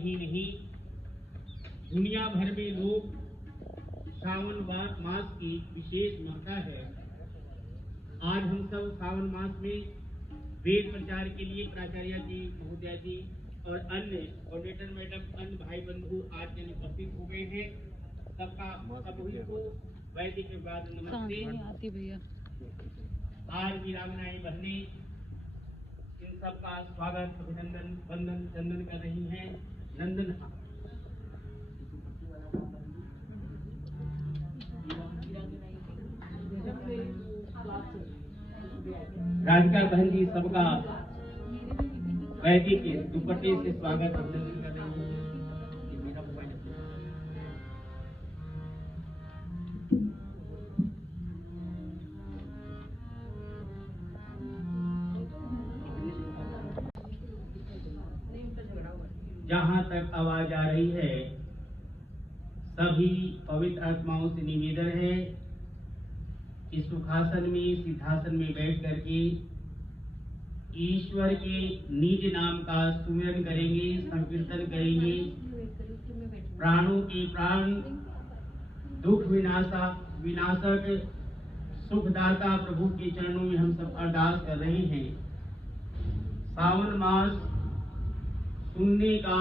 ही नहीं, दुनिया भर में लोग सावन मास की विशेष महत्ता है। आज हम सब सावन मास में वेद प्रचार के लिए प्राचार्य जी, महोदया जी और अन्य ऑडिटर मैडम, अन्य भाई बंधु आज जन उपस्थित हो गए हैं। सबका सभी को वैदिक बाद नमस्ते। आती भैया आज वीरांगनाएं बहने इन सबका स्वागत, अभिनंदन, वंदन, चंदन कर रही हैं। नंदन राधिका बहन जी सबका वैदिक दुपट्टे से स्वागत, अभिनंदन कर रही हैं। जहाँ तक आवाज आ रही है, सभी पवित्र आत्माओं से निवेदन है कि सुखासन में, सिद्धासन में बैठ करके ईश्वर के निज नाम का सुमिरन करेंगे, संकीर्तन करेंगे। प्राणों के प्राण, दुख विनाशक, सुखदाता प्रभु के चरणों में हम सब अरदास कर रहे हैं। सावन मास सुनने का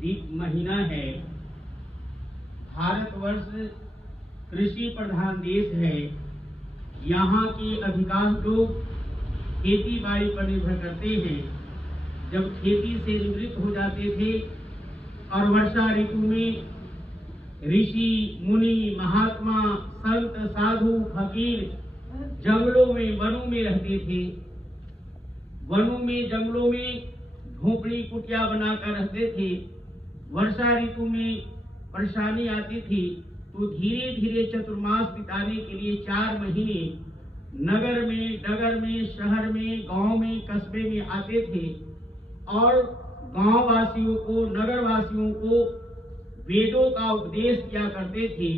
दीप महीना है। भारतवर्ष कृषि प्रधान देश है। यहाँ के अधिकांश लोग खेती बाड़ी पर निर्भर करते हैं। जब खेती से निवृत्त हो जाते थे और वर्षा ऋतु में ऋषि, मुनि, महात्मा, संत, साधु, फकीर जंगलों में, वनों में रहते थे। वनों में, जंगलों में झोपड़ी कुटिया बनाकर रहते थे। वर्षा ऋतु में परेशानी आती थी तो धीरे धीरे चतुर्मास बिताने के लिए 4 महीने नगर में, डगर में, शहर में, गांव में, कस्बे में आते थे और गांव वासियों को, नगर वासियों को वेदों का उपदेश किया करते थे।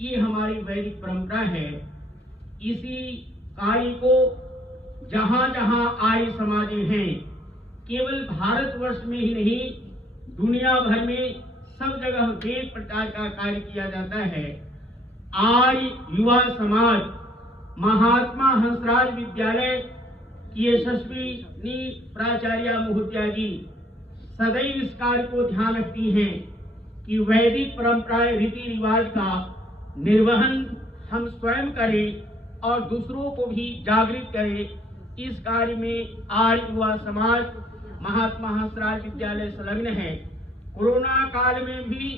ये हमारी वैदिक परंपरा है। इसी कार्य को जहां जहां आर्य समाजें हैं, केवल भारतवर्ष में ही नहीं, दुनिया भर में सब जगह वेद प्रचार का कार्य किया जाता है। आर्य युवा समाज महात्मा हंसराज विद्यालय की यशस्वी प्राचार्य महोदया जी सदैव इस कार्य को ध्यान रखती हैं कि वैदिक परंपराएं, रीति रिवाज का निर्वहन हम स्वयं करें और दूसरों को भी जागृत करें। इस कार्य में आर्य युवा समाज महात्मा हंसराज विद्यालय संलग्न है। कोरोना काल में भी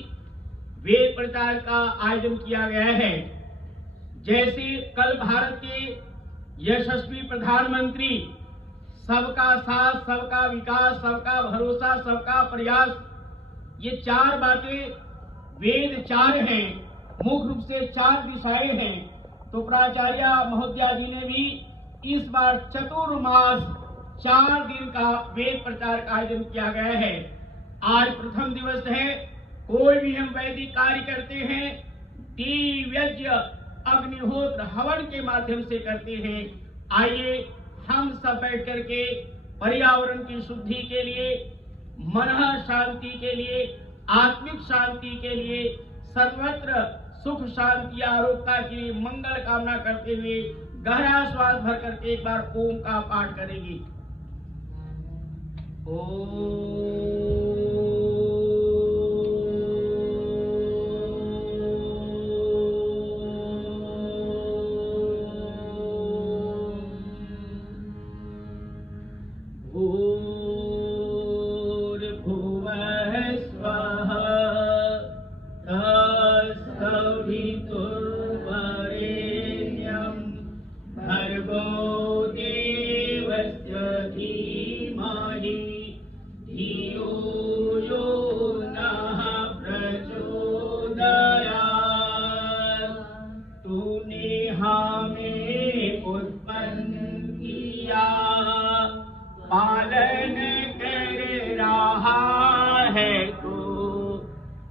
वेद प्रचार का आयोजन किया गया है। जैसे कल भारत के यशस्वी प्रधानमंत्री सबका साथ, सबका विकास, सबका भरोसा, सबका प्रयास, ये 4 बातें वेद 4 हैं, मुख्य रूप से 4 दिशाएं हैं। तो प्राचार्य महोदया जी ने भी इस बार चतुर्मास 4 दिन का वेद प्रचार का आयोजन किया गया है। आज प्रथम दिवस है। कोई भी हम वैदिक कार्य करते हैं, दीव, यज्ञ, अग्निहोत्र, हवन के माध्यम से करते हैं। आइए हम सब बैठ करके पर्यावरण की शुद्धि के लिए, मन शांति के लिए, आत्मिक शांति के लिए, सर्वत्र सुख शांति आरोग्यता के लिए मंगल कामना करते हुए गहरा श्वास भर करके एक बार ओम का पाठ करेंगे। ओम पालन कर रहा है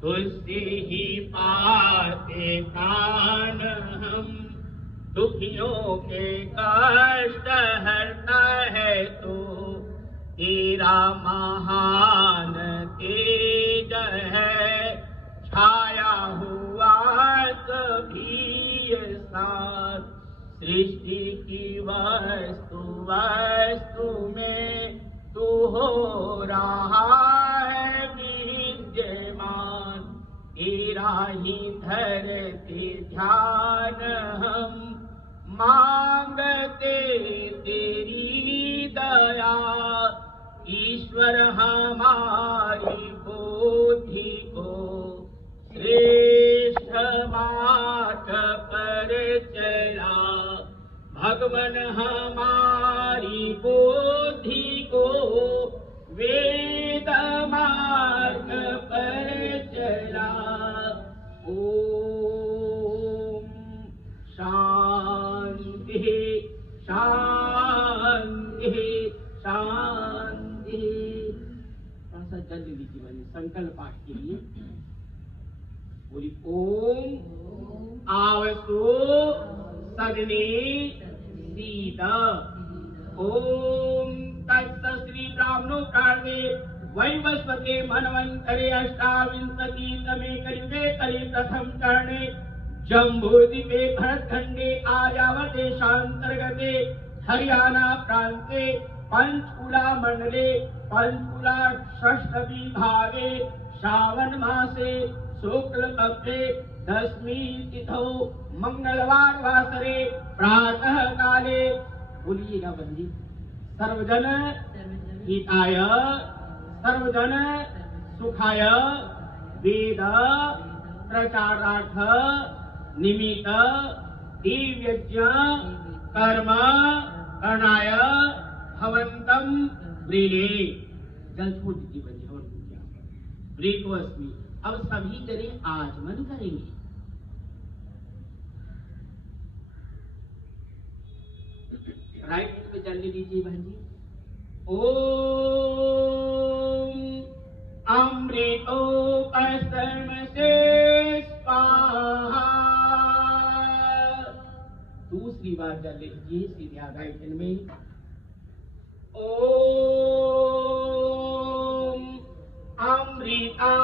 तुझसे ही पाते कान हम, दुखियों के कष्ट हरता है तो तेरा महान सृष्टि की वस्तु वस्तु में तू हो रहा है विद्यमान। तेरा ही धरते ध्यान हम मांगते तेरी दया। ईश्वर हमारी बुद्धि को श्रेष्ठ मार्ग पर चला। भगवान हमारी बुद्धि को वेद मार्ग पर चला। ओम शांति शांति शांति। ऐसा जल लीजिए बनी संकल्प पाठ के लिए। बोली ओम आवसो सगने सीत। ओम तत्सत्। श्री ब्राह्मणो प्राणे वैवस्वते मनवंतरे अष्टाविंशति तमे कलियुगे कलि प्रथम चरणे जम्बूद्वीपे भरतखंडे आर्यावर्त देशांतर्गते हरियाणा प्रान्ते पंचकुला मंडले पंचकुला षष्ठ विभागे श्रावण मासे शुक्ल पक्षे दशमी तिथौ मंगलवार वासरे प्रातः काले। बोलिएगा बंदी। सर्वजन हिताय सर्वजन सुखाय वेद प्रचारार्थ निमित्त दिव्यज्ञ कर्म करणाय भवन्तं प्रिये। जल छोड़ दीजिए बंदी। हवन हो गया। ब्रेकवस्मी। अब सभी जने आचमन करेंगे। राइट हैंड में जल लीजिए बहन जी। ओम अमृतोपसर्म से स्वाहा। दूसरी बार जल लीजिए सीधे राइट हैंड में। ओम अमृता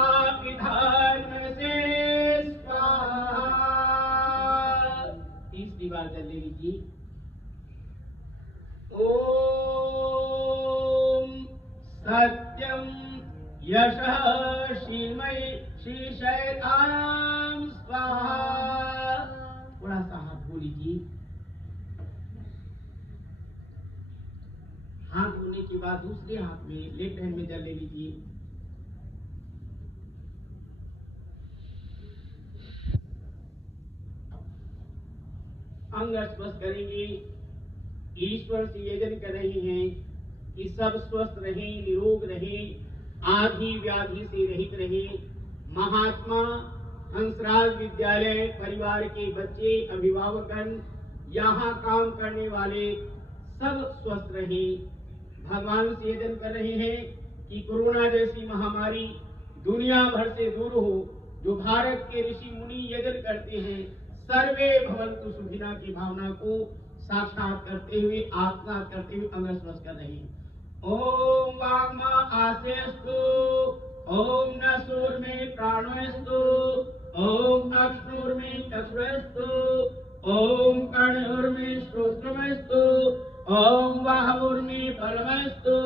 विधान से स्वाहा। तीसरी बार जल लीजिए। ओम सत्यम यशः श्रीमय श्रीशैतां स्वाहा। थोड़ा सा हाथ धो लीजिए। हाथ धोने के बाद दूसरे हाथ में लेफ्ट हैंड में जल ले लीजिए। अंग स्वस्थ करेंगे। ईश्वर से यजन कर रहे हैं कि सब स्वस्थ रहें, निरोग रहें, आदि व्याधि से रहित रहें। महात्मा हंसराज विद्यालय परिवार के बच्चे, अभिभावकगण, यहाँ काम करने वाले सब स्वस्थ रहें। भगवान से यजन कर रहे हैं कि कोरोना जैसी महामारी दुनिया भर से दूर हो। जो भारत के ऋषि मुनि यजन करते हैं सर्वे भवन्तु सुखिनः की भावना को साक्षात करते हुए आत्मा करते हुए अंग स्पर्श कर रहे हैं। ओम वाग्मा आसेस्तु। ओम नसूर में प्राणोस्तु। ओम अक्षुर में चक्षुस्तु। ओम कर्णुर में श्रोत्रमस्तु। ओम वाहुर में बलमस्तु।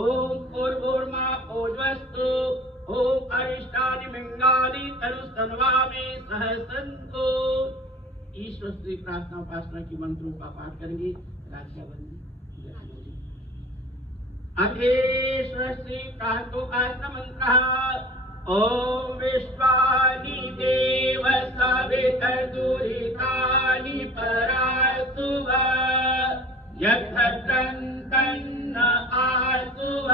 ओम पूर्वोर्मा ओजवस्तु। ओम अरिष्टानि मंगानि तनुस्तन्वा में सहसन्तु। ईश्वर से प्रार्थना उपासना की मंत्रों का पाठ करेंगे। राज्यबंदी अधेश्वर श्री प्रार्थोपासना मंत्र। ओम विश्वानि देव सवितर्दुरितानि परासुव यथत्रन्तन्न आसुव।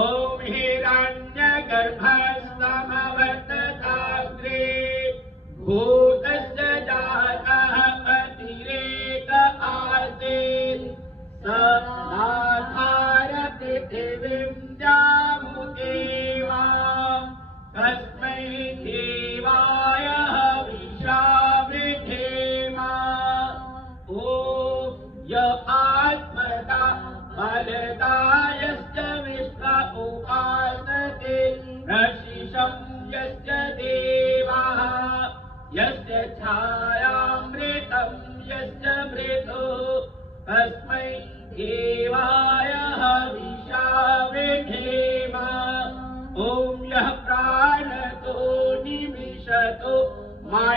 ओम हिरण्यगर्भस्तमवर्तताग्रे भूतस्य जातः अतिरेक आसीत् सदाधार पृथिवीं जामुदेवां तस्मै देवाय हविषा विधेम। ओम य आत्मदा बलदायश्च विश्व उपासते ऋषि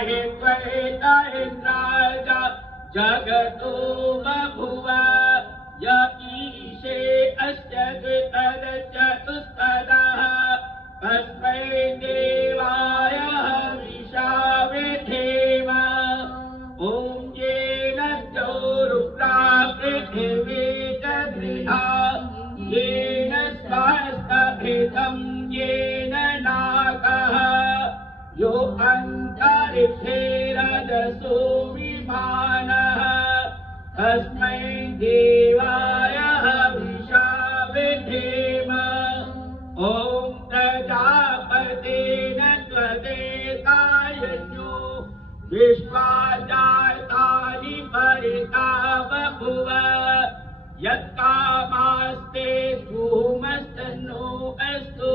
हि त्वयेता इन्द्राज जगतो बभुव य ईशे अस्य द्वितदचतुष्पदः तस्मै देवाय हविषा विधेम ॐ येन रुद्रा पृथिवी च गृहा येन स्वास्थभितं येन नागः यो अन्तरिक्षेरजसो विमानः तस्मै देवाय हविषा विधेम ॐ प्रजापतेन त्वदेतायन्यो विश्वाजातानि परिता बभुव यत्कामास्ते धूमस्तनो अस्तु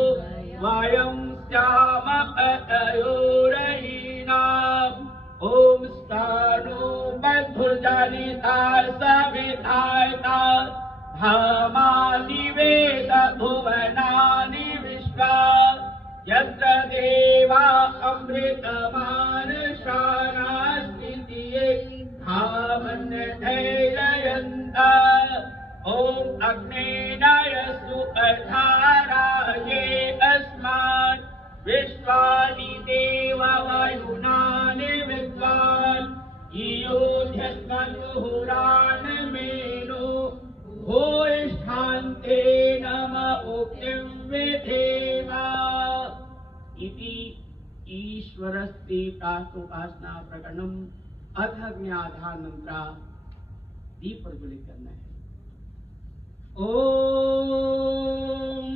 वयं स्याम पतयोरयीनाम् ॐ स्थानो बद्धुजनिता सविधाता धामानि वेद भुवनानि विश्वा यत्र देवा अमृतमानशानास्तिये धामन्यधैर्ययन्त ॐ अग्नेनायसु अधाराये अस्मान् विश्वानि देववायुनानि विद्वान् योध्यस्मनुहुरान् मेनो भूयिष्ठान्ते नम उक्तिं विधेम इति ईश्वरस्ते प्रार्थोपासना प्रकरणम् अथ ज्ञाधानंतरा दीप प्रज्वलित करना है। ओम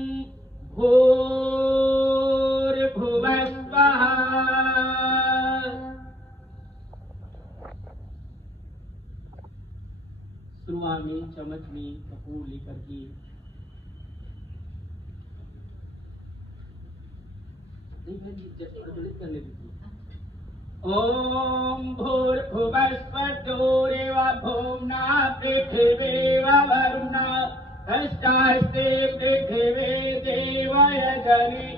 भूर्भुवस्वः श्रुआ में चम्मच में कपूर लेकर के प्रज्वलित करने दीजिए। ओम भूर्भुवस्वः भूम्ना पृथिवी वरुणा हस्तास्ते पृथिवी देवय जले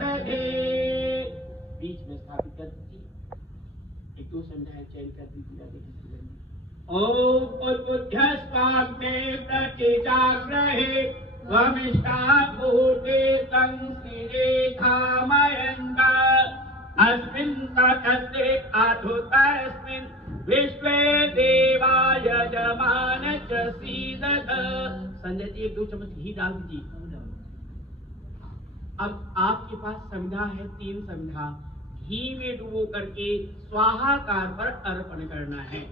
दधे। बीच में स्थापित कर दीजिए। एक दो संध्याएं चयन कर दीजिए। ओम उद्बुद्धस्वाग्ने प्रतिजाग्रहे त्वमिष्टा भूते संस्थिरे धामयन्त अस्मिन् ततस्ते अधुतस्मिन् विश्वे देवा यजमान च सीदत। संजय जी एक दो चम्मच घी डाल दीजिए। अब आपके पास संध्या है, 3 संध्या घी में डुबो करके स्वाहाकार पर अर्पण करना है।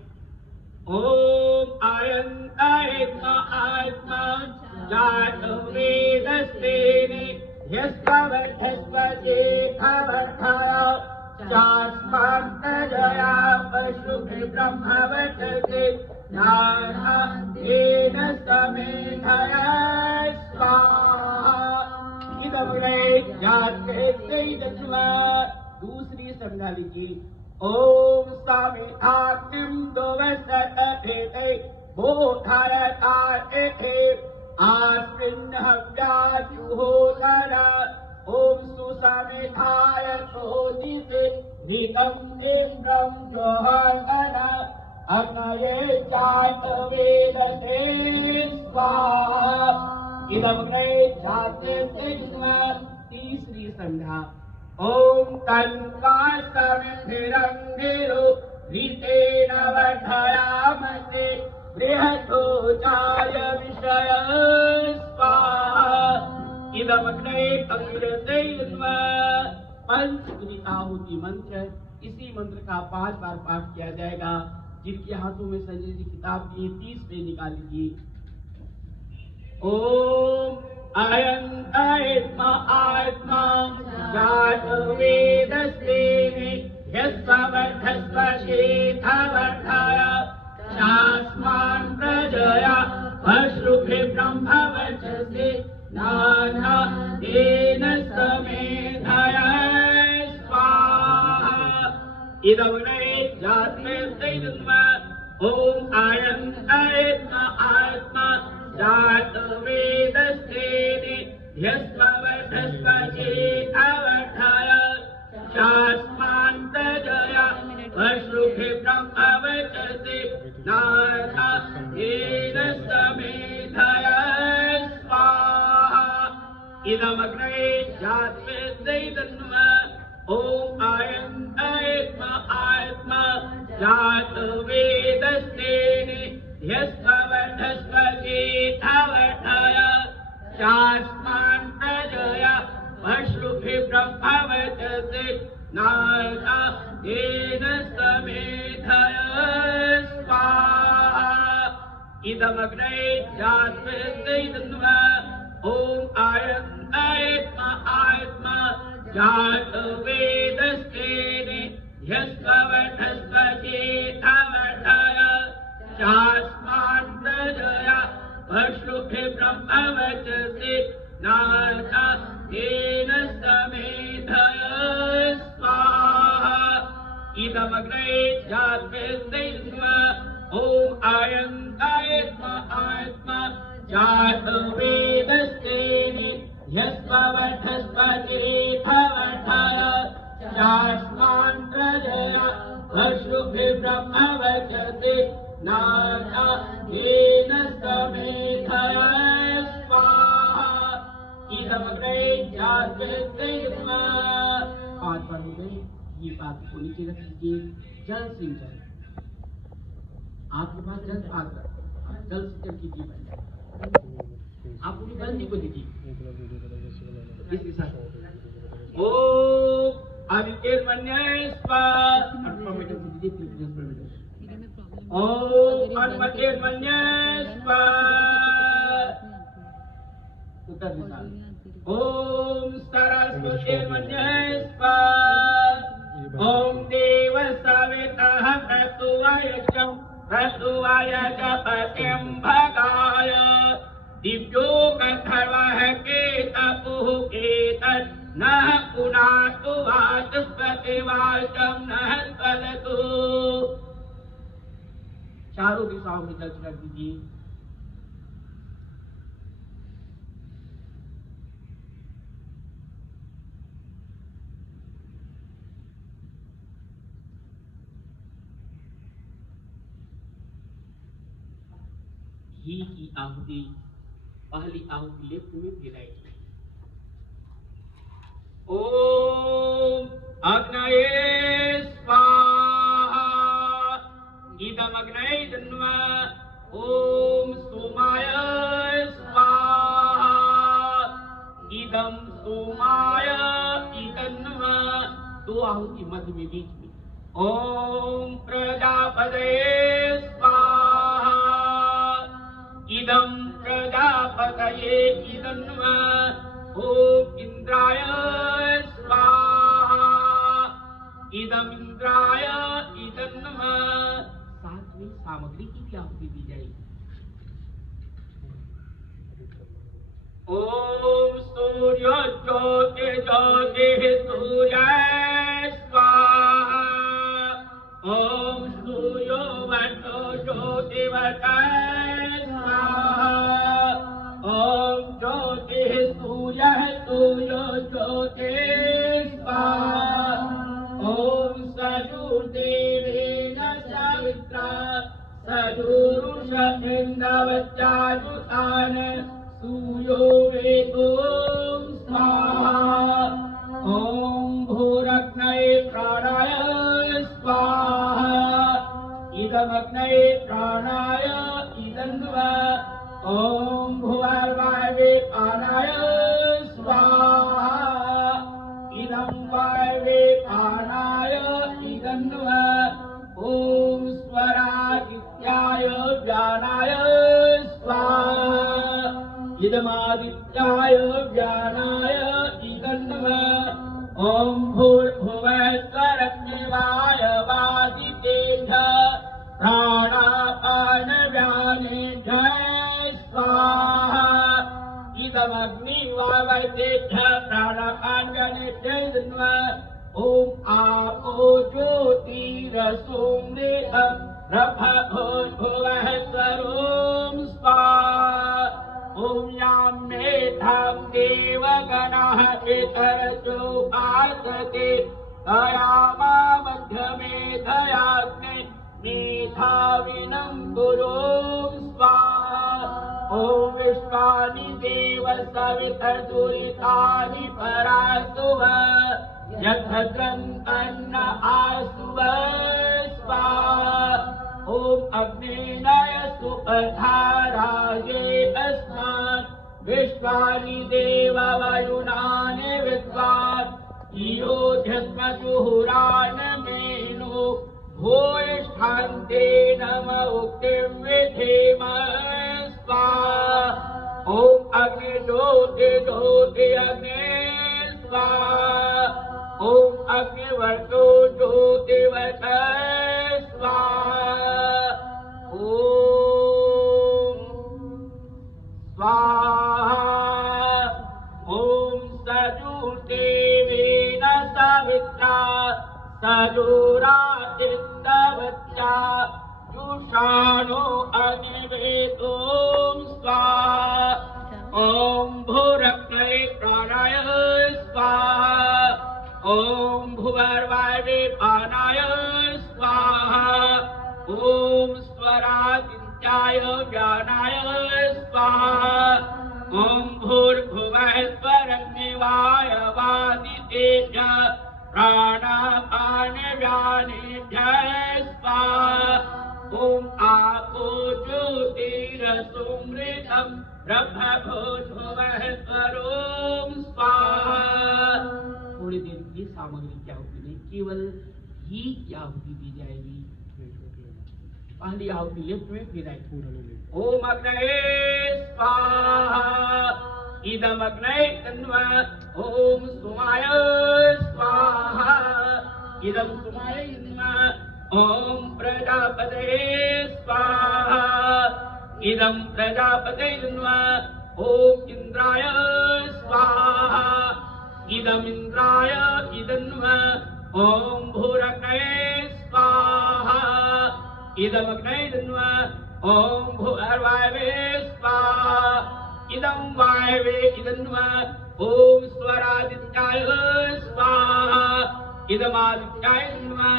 ओम आयंत आत्मा जात वेदस्तेने यस्वर्थस्वजे खवर्धया चास्मान्तजया पशुभिः ब्रह्मवचते ज्ञानेन समेधया स्वाहा। इदमुरे जाते दत्वा। दूसरी संज्ञा लीजिए। ओम समिधाग्निं दोवसतभेते बोधरताते आस्मिन् हव्याजुहोदर। ओम सुसमिधाय सोदिते निगम इन्द्रं जोहन अनये जात वेदते स्वाहा। इदमुरे जाते दत्वा। तीसरी संध्या। ओम तन्वासमिधिरंधिरो ऋतेन वर्धयामते बृहदोचाय विषय स्वाहा। इदमग्ने अग्रते पंचगुणिताहुति मंत्र। इसी मंत्र का 5 बार पाठ किया जाएगा। जिनके हाथों में संजय जी किताब की 30 पे निकाल लीजिए। ओम अयंत आत्मा जात वेदस्तेने यस्वर्थस्वशेखवर्धय शास्मान् प्रजया अश्रुभिः ब्रह्मवचसे नानादेन समेधया स्वाहा। इदमुरे जाते दैवन्वा। ओम आयंत आत्मा जात वेदस्तेने यस्वर्थस्वशेखवर्धय शास्मान् प्रजया अश्रुभि ब्रह्मवचसे नाथा येन समेधय स्वाहा इदमग्ने जातवेदैतन्म ॐ आयन्तायत्मा आत्मा जातवेदस्तेने ध्यस्ववधस्वजेथवठय शास्मान् प्रजया अश्रुभि ब्रह्मवचसे नाथा येन समेधय स्वाहा इदमग्ने जातवेदैतन्म ॐ आयन्तायत्मा आत्मा जातवेदस्तेने ध्यस्ववधस्वजेथवठय शास्मान् प्रजया अश्रुभि ब्रह्मवचसे नाथा येन समेधय स्वाहा इदमग्ने जातवेदैतन्म ॐ आयन्तायत्मा आत्मा जातवेदस्तेने ध्यस्ववधस्वजेथवठय शास्मान् प्रजया अश्रुभि ब्रह्मवचसे नाथा येन समेधय स्वाहा इदमग्ने जातवेदैतन्म। 5 बार हो गई। ये बात को नीचे रख लीजिए। जल सिंचन आपके पास जल आकर जल सिंचन कीजिए। आप पूरी गलती को देखिए इसके साथ ओम अविकेर्मण्य स्वाहा ओम अन्मकेर्मण्य स्वाहा उत्तर दिशा ओम सरस्वतीर्मण्य स्वाहा ओम देव सवितः प्रसुवायचम प्रसुवाय च पतिं भगाय दिव्यो गन्धर्वः केतपुः केतत् नः पुनातु वाचस्पति वाचम नः त्वदतु। चारों दिशाओं में जल छिड़क दीजिए। घी की आहुति पहली आहुति लेफ्ट में फिर राइट में। ओम अग्नये स्वाहा इदमग्ने जन्म ओम सोमाय स्वाहा इदम सोमाय इदन्म। 2 आहुति मध्य में बीच में। ओम प्रजापतये स्वाहा इदं प्रजापतये इदन्म। ओम इंद्राय स्वाहा इदम इंद्राय इदन्म। 7वीं सामग्री की भी आहुति दी जाएगी। ओम सूर्य ज्योति ज्योति सूर्याय स्वाहा ओम सूर्यो वटो ज्योतिवटाय स्वाहा ओम ज्योति सूर्यः सूर्यो ज्योतिः स्वाहा ओम सजुर्देवेन सवित्रा सजुरुष इन्द्रवच्चायुतान सूर्यो वेदो स्वाहा ओम भूरग्नये प्राणाय स्वाहा इदमग्नये प्राणाय इदन्व। ओम भुवर्वायवे प्राणाय स्वाहा इदं वायवे प्राणाय इदन्व। ओम स्वरादित्याय व्यानाय स्वाहा इदमादित्याय व्यानाय इदन्व। ओम भूर्भुवः स्वरग्निवाय वादितेभ्यः प्राणापानव्यानेभ्यः स्वाहा इदमग्निवावैतेभ्यः प्राणापानव्यानेभ्यः इदन्व। ओम आपो ज्योतिरसोमृतं रभभूर्भुवः स्वरोम स्वाहा ओम यां मेधां देवगणः पितरसो भासते तयामा मध्यमेधयाग्ने मेधाविनं गुरु स्वाहा। ॐ विश्वानि देव सवितर्दुरितानि परासुव यथग्रं अन्न आसुव स्वाहा। ॐ अग्नेनाय सुपधाराये अस्मान् विश्वानि देव वरुणानि विद्वान् योध्यस्मजुहुरान् मेनो भूयिष्ठान्ते नम उक्तिं विधेम स्वाहा। ॐ अग्नि ज्योति ज्योति अग्ने स्वाहा। ॐ अग्निवर्तो ज्योतिवर्त स्वाहा। ॐ स्वाहा। ॐ सजुदेवेन सवित्रा सजुरादिन्दवत्या जुषाणो अग्निवेदो स्वाहा। ॐ भूरग्नये प्राणाय स्वाहा। ॐ भुवर्वायवे पानाय स्वाहा। ॐ स्वरादित्याय व्यानाय स्वाहा। ॐ भूर्भुवः स्वरग्निवायवादितेज प्राणापानव्यानेभ्यः स्वाहा। ॐ आपो ज्योतिरसुमृतं ब्रह्मभूर्भुवः स्वरों स्वाहा। थोड़ी देर की सामग्री क्या होगी, नहीं केवल ही क्या होगी दी जाएगी। पहली आहुति लेफ्ट में फिर राइट। ओम अग्नये स्वाहा। इदम अग्नये तन्वा। ओम सुमाय स्वाहा। इदम सुमाय इन्वा। ओम प्रजापतये स्वाहा। इदम प्रजापतये इन्वा। ओम इंद्राय स्वाहा। इदम इंद्राय इदन्वा। ओम भूरग्नये स्वाहा। इदम अग्नये इदन्वा। ओम भूर्वायवे स्वाहा। इदम वायवे इदन्वा। ओम स्वरादित्याय स्वाहा। इदम आदित्याय इदन्वा।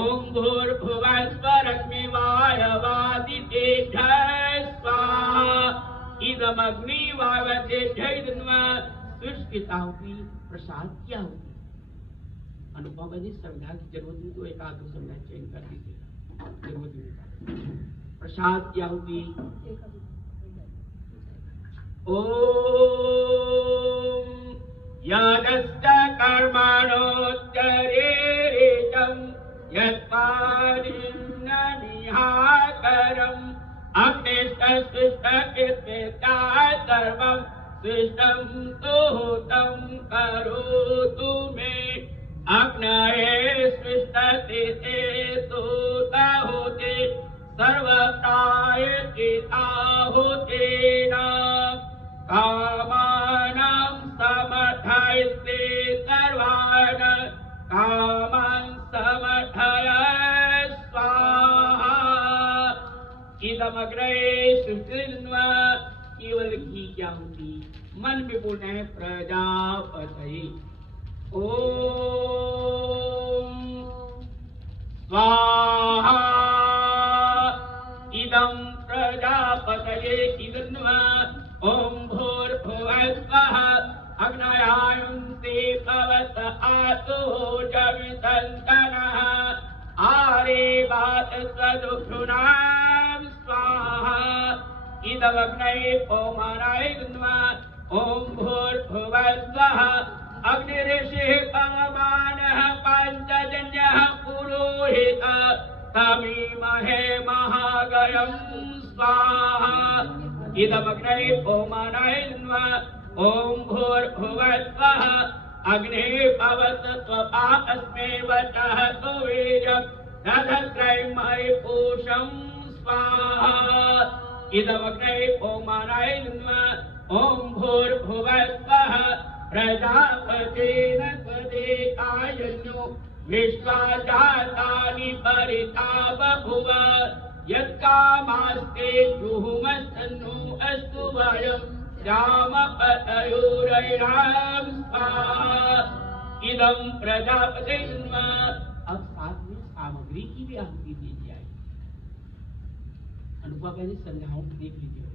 ओम भूर्भुवः स्वरग्निवायवादितेभ्यः स्वाहा। इदम अग्निवायवतेभ्यः इदन्वा। सुष्ठिता होगी, प्रसाद क्या होगी। अनुपमा जी संज्ञा की जरूरत नहीं तो एक आध संज्ञा चयन कर दीजिएगा, जरूरत नहीं। प्रसाद क्या होगी। ओम यादस्य कर्मणोच्चरेरेतं यत्पादिन्नमिहाकरम् अग्निष्टस्विष्टकृत्वेता सर्वं सृष्टं तुहुतं करोतु मे। अग्नये स्विष्टते तुताहुते सर्वप्रायचिताहुतेन कामानां समर्थयते सर्वान् कामान् समर्थय स्वाहा। इदमग्नये सुकृन्वा। केवल घी क्या होगी, मन में बोलना है प्रजापतये। ओम स्वाहा। इदं प्रजापतये इदन्वा। ओम भूर्भुवः स्वः अग्नयायन्ते भवत आतो जवितन्तनः आरेवात सदुभ्रुनां स्वाहा। इदमग्नये पौमानाय इदन्वा। ओम भूर्भुवः स्वः अग्निऋषिः पवमानः पञ्चजन्यः पुरोहितः तमीमहे महागयं स्वाहा। इदमग्नये पौमानाय इदन्वा। ओम भूर्भुवः स्वः अग्निः पवत स्वपाकस्मै वचः तुवेजं दधत्रयमहि पूषं स्वाहा। इदमग्नये पौमानाय इदन्वा। ओम भूर्भुवः स्वः प्रजापतेन त्वदेकायन्यो विश्वा जातानि परिता बभुव। यत्कामास्ते जुहुमस्तन्नो अस्तु वयं श्यामपतयोरयिणां स्वाहा। इदं प्रजापते अब साथ में सामग्री की भी आहुति दी जाए। अनुपा बहन समझाओ, देख लीजिए।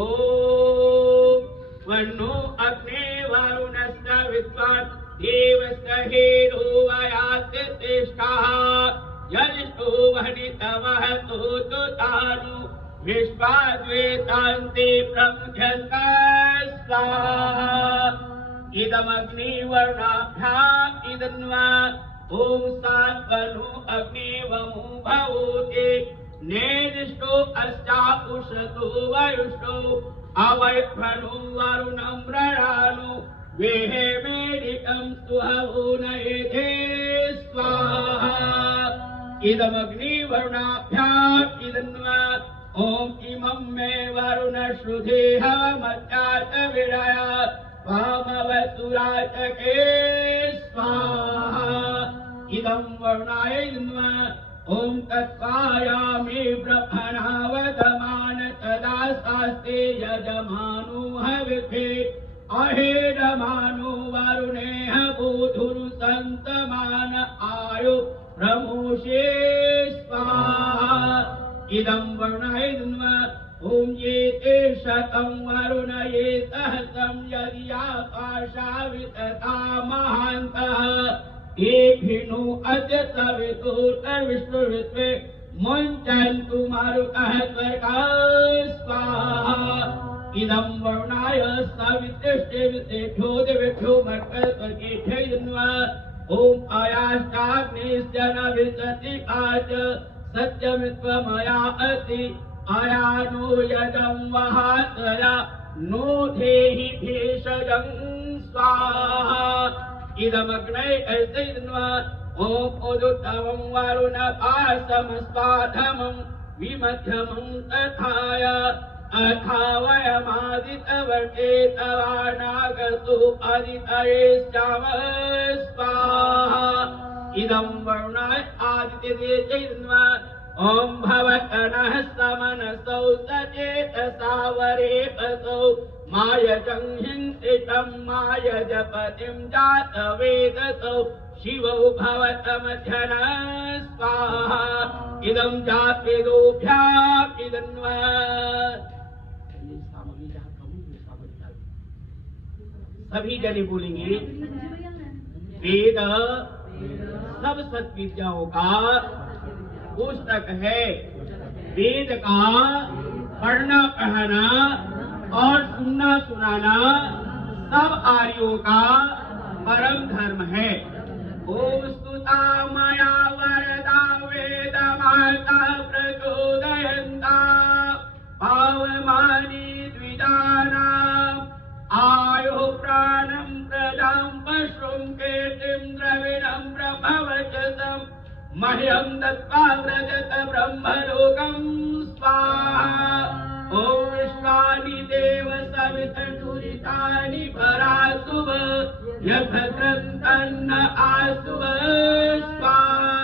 ओम वन्नो अग्ने वरुणस्य विद्वान् देवस्य हेनो वयात् तेष्टाः यजिष्ठो वह्नितवः तोतानु विश्वाद्वेतान्ते प्रमुख्यस्ता स्वाहा इदमग्निवर्णाभ्याम् इदन्वा ओम सात्वनो अग्निवमो भवोते नेदिष्टो अस्यापुषतो वयुष्टो अवैभ्रनो वरुणं रणानो वेहे मेडिकं सुहवो नयेधे स्वाहा इदमग्निवर्णाभ्याम् इदन्वा ओम इमं मे वरुण श्रुधे हवमत्याच विरय वामवसुराचके स्वाहा इदं वर्णाय इन्वा ओम तत्पायामि ब्रह्मणावदमान तदा शास्ते यजमानो हविषे अहेडमानो वरुणेह बोधुरु संतमान आयो प्रमोषे स्वाहा इदं वर्णाय इन्वा ओम ये ते शतं वरुण ये सहस्रं यदियापाशावितता महान्तः एभिनो अद्य सवितुर्विश्वविश्वे मुञ्चन्तु मारुतः स्वर्गात् स्वाहा इदं वर्णाय सवितृष्टिवितेभ्यो देवेभ्यो मर्कस्वर्गेभ्यो इदन्वा ओम आयाश्चाग्निश्च न विशति काच सत्यमित्वमया अस्ति आयानो यजं वहातया नो धेहि भेषजं स्वाहा इदमग्ने ऐतन्वा ओम उदुत्तमं वरुण पासम स्वाधमं विमध्यमं तथाय अथावयमादितवर्ते तवानागतु आदितये श्याम स्वाहा इदं वर्णाय आदित्ये चैतन्वा ओम भवतनः समनसौ सचेतसा वरेपसौ मायजं हिंसितं मायजपतिं जातवेदसौ शिवौ भवतमध्यनः स्वाहा इदं जातवेदोभ्याम् इदन्वा सभी जने बोलेंगे वेद सब सत्विद्याओं का पुस्तक है। वेद का पढ़ना पढ़ना और सुनना सुनाना सब आर्यों का परम धर्म है। ओम स्तुता मया वरदा वेद माता प्रचोदयन्ता पावमानि द्विजानाम् आयुः प्राणं प्रजां पशुं कीर्तिं द्रविणं प्रभवचतम् मह्यं दत्त्वा व्रजत ब्रह्मलोकं स्वाहा ओम विश्वानि देव सवितुरितानि परासुव यभद्रं तन्न आसुव स्वाहा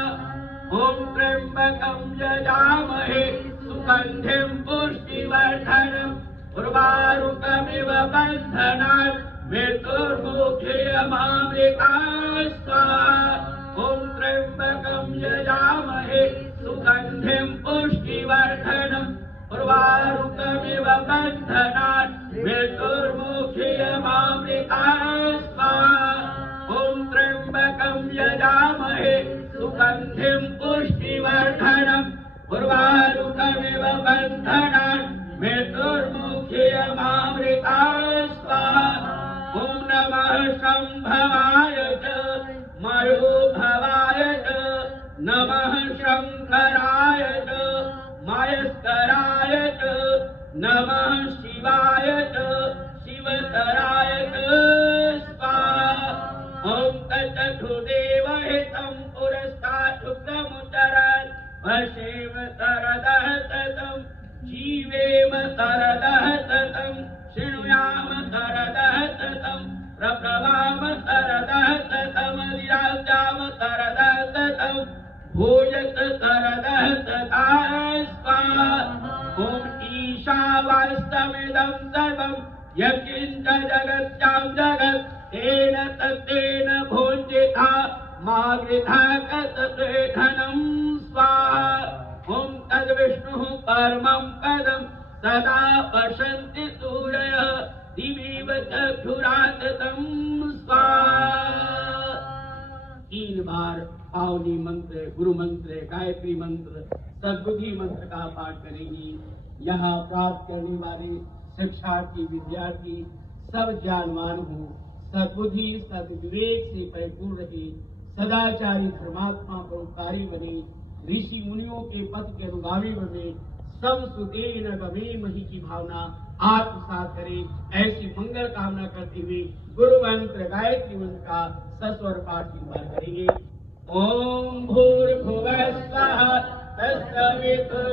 ओम त्र्यंबकं यजामहे सुगन्धिं पुष्टिवर्धनम् उर्वारुकमिव बन्धनात् मृत्युर्मुक्षयमामृतात् स्वाहा ओम त्र्यंबकं यजामहे सुगन्धिं पुष्टिवर्धनम् उर्वारुकमिव बन्धनात् मृत्युर्मुक्षयमामृतात् स्वाहा ओम त्र्यंबकं यजामहे सुगन्धिं पुष्टिवर्धनम् उर्वारुकमिव बन्धनात् मृत्युर्मुक्षयमामृतात् स्वाहा ओम नमः शंभवाय च मयोभवाय च नमः शंकराय च मयस्कराय च नमः शिवाय च शिवतराय च स्वाहा ओम तच्चक्षुदेव हितं पुरस्तात् शुक्लमुच्चरत् वशेम तरदः ततं जीवेम तरदः ततं शृणुयाम तरदः ततं प्रभवाम तरदः ततमधिराजाम तरदः ततं भूयत तरदः तथा स्वाहा ओम ईशावास्तमिदं सर्वं यत्किंच जगत्यां जगत् तेन तत्तेन भोज्येता मा वृथा कतते धनं स्वाहा। ओम तद्विष्णुः परमं पदं सदा पश्यन्ति सूरयः दिवीव चक्षुराततं स्वाहा। 3 बार पावनी मंत्र, गुरु मंत्र, गायत्री मंत्र, सद्बुद्धि मंत्र का पाठ करेंगी। यहाँ प्राप्त करने वाले शिक्षार्थी विद्यार्थी सब ज्ञानवान हो, सद्बुद्धि सद्विवेक से परिपूर्ण रहे, सदाचारी धर्मात्मा परोपकारी बने, ऋषि मुनियों के पथ के अनुगामी बने, सब सुतेन गवेमहि की भावना आत्मसात करें। ऐसी मंगल कामना करते हुए गुरु मंत्र गायत्री मंत्र का सस्वर पाठ 3 बार करेंगे। ओम भूर्भुवः स्वः तत्सवितुर्वरेण्यं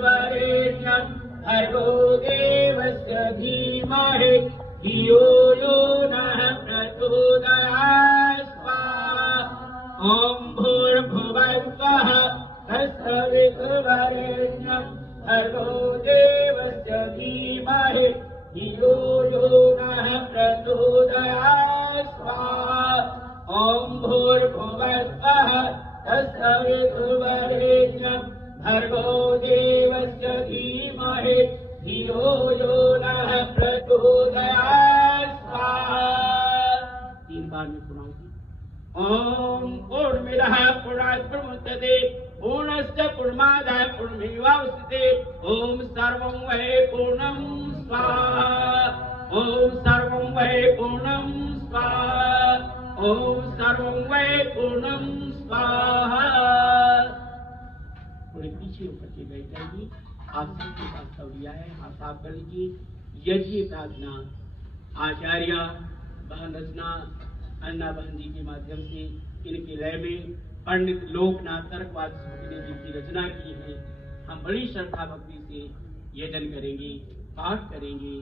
भर्गो देवस्य धीमहि धियो यो नः प्रचोदयात् स्वाहा। ओम भूर्भुवः स्वः तत्सवितुर्वरेण्यं भर्गो देवस्य धीमहि धियो यो नः प्रचोदयात् स्वाहा। ओम भूर्भुवः स्वः तत्सवितुर्वरेण्यं भर्गो देवस्य धीमहि धियो यो नः प्रचोदयात् स्वाहा। 3 बार में सुनाऊंगी। ओम पूर्णमिदः पूर्णात् पूर्णमुदच्यते पूर्णस्य पूर्णमादाय पूर्णमेवावशिष्यते। ओम सर्वं वै पूर्णं स्वाहा। ओम सर्वं वै पूर्णं स्वाहा। ओम सर्वं वै पूर्णं स्वाहा। थोड़े पीछे ऊपर के बैठ जाइए। आप सबके पास तौलिया है, हाथ साफ कर लीजिए। यज्ञ प्रार्थना आचार्य बहन रचना अन्ना बहन जी के माध्यम से इनके लय में पंडित लोकनाथ तर्कवाद ने जिनकी रचना की है, हम बड़ी श्रद्धा भक्ति से यजन करेंगे, पाठ करेंगे।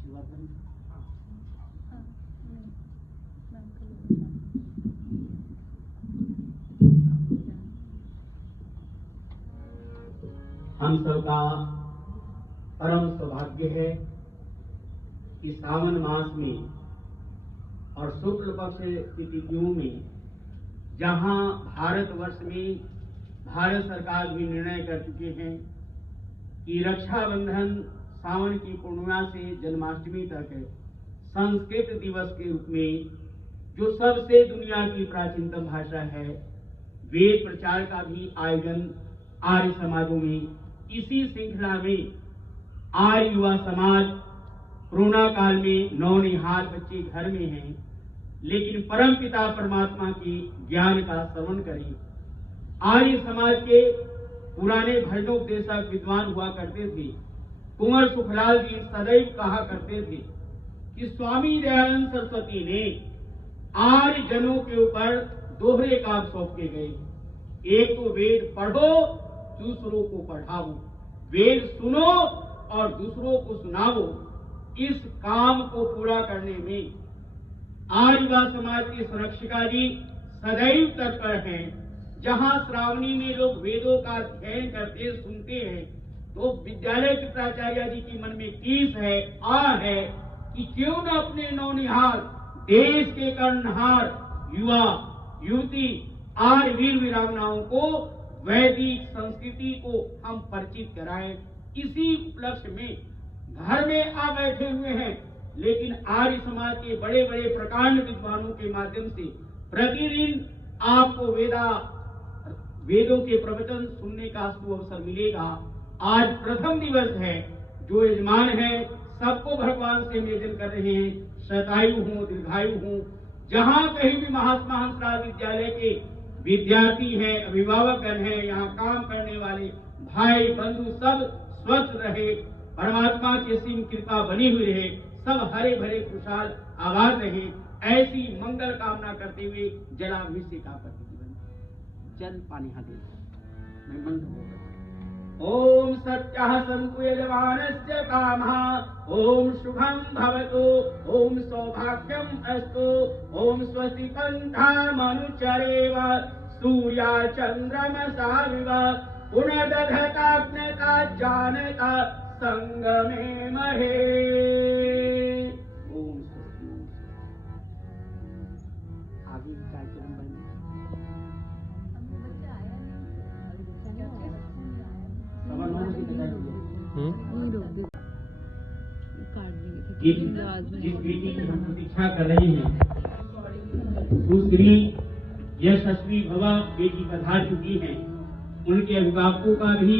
आशीर्वाद करें। हम सबका परम सौभाग्य है कि सावन मास में और शुक्ल पक्ष की तिथियों में जहां भारतवर्ष में भारत सरकार भी निर्णय कर चुके हैं कि रक्षाबंधन सावन की पूर्णिमा से जन्माष्टमी तक संस्कृत दिवस के रूप में जो सबसे दुनिया की प्राचीनतम भाषा है वेद प्रचार का भी आयोजन आर्य समाजों में इसी श्रृंखला में आर्य युवा समाज कोरोना काल में नौनिहाल बच्चे घर में हैं, लेकिन परम पिता परमात्मा की ज्ञान का श्रवण करें। आर्य समाज के पुराने भजनोपदेशक विद्वान हुआ करते थे। कुंवर सुखलाल जी सदैव कहा करते थे कि स्वामी दयानंद सरस्वती ने आर्य जनों के ऊपर दोहरे काम सौंप के गए। एक तो वेद पढ़ो, दूसरों को पढ़ाओ, वेद सुनो और दूसरों को सुनाओ। इस काम को पूरा करने में आर्य समाज के संरक्षिका जी सदैव तत्पर हैं। जहां श्रावणी में लोग वेदों का अध्ययन करते सुनते हैं तो विद्यालय के प्राचार्य जी के मन में कीस है, है कि क्यों न अपने नौनिहाल देश के कर्णहार युवा युवती आर्य वीर वीरांगनाओं को वैदिक संस्कृति को हम परिचित कराएं। इसी उपलक्ष्य में घर में आ बैठे हुए हैं, लेकिन आर्य समाज के बड़े बड़े प्रकांड विद्वानों के माध्यम से प्रतिदिन आपको वेदों के प्रवचन सुनने का सुअवसर मिलेगा। आज प्रथम दिवस है। जो यजमान है सबको भगवान से निवेदन कर रहे हैं, शतायु हूँ दीर्घायु हूँ। जहाँ कहीं भी महात्मा हंसराज विद्यालय के विद्यार्थी हैं, अभिभावकगण हैं, यहाँ काम करने वाले भाई बंधु सब स्वस्थ रहे, परमात्मा की असीम कृपा बनी हुई रहे, सब हरे भरे खुशहाल आबाद रहे, ऐसी मंगल कामना करते हुए जलाभिषेक का प्रतिदिन जल पानी हाथ मैं मंत्र ओम सत्यः सन्तु यजमानस्य कामः ओम शुभं भवतु ओम सौभाग्यम् अस्तु ओम स्वस्ति पन्थामनुचरेव सूर्या चन्द्रमसाविव पुनर्दधताग्नता जानता संगमे महे। ओम स्वस्ति। आगे कार्यक्रम बने जिस बेटी की हम प्रतीक्षा कर रहे हैं सुश्री यशस्वी भवा बेटी पधार चुकी हैं। उनके अभिभावकों का भी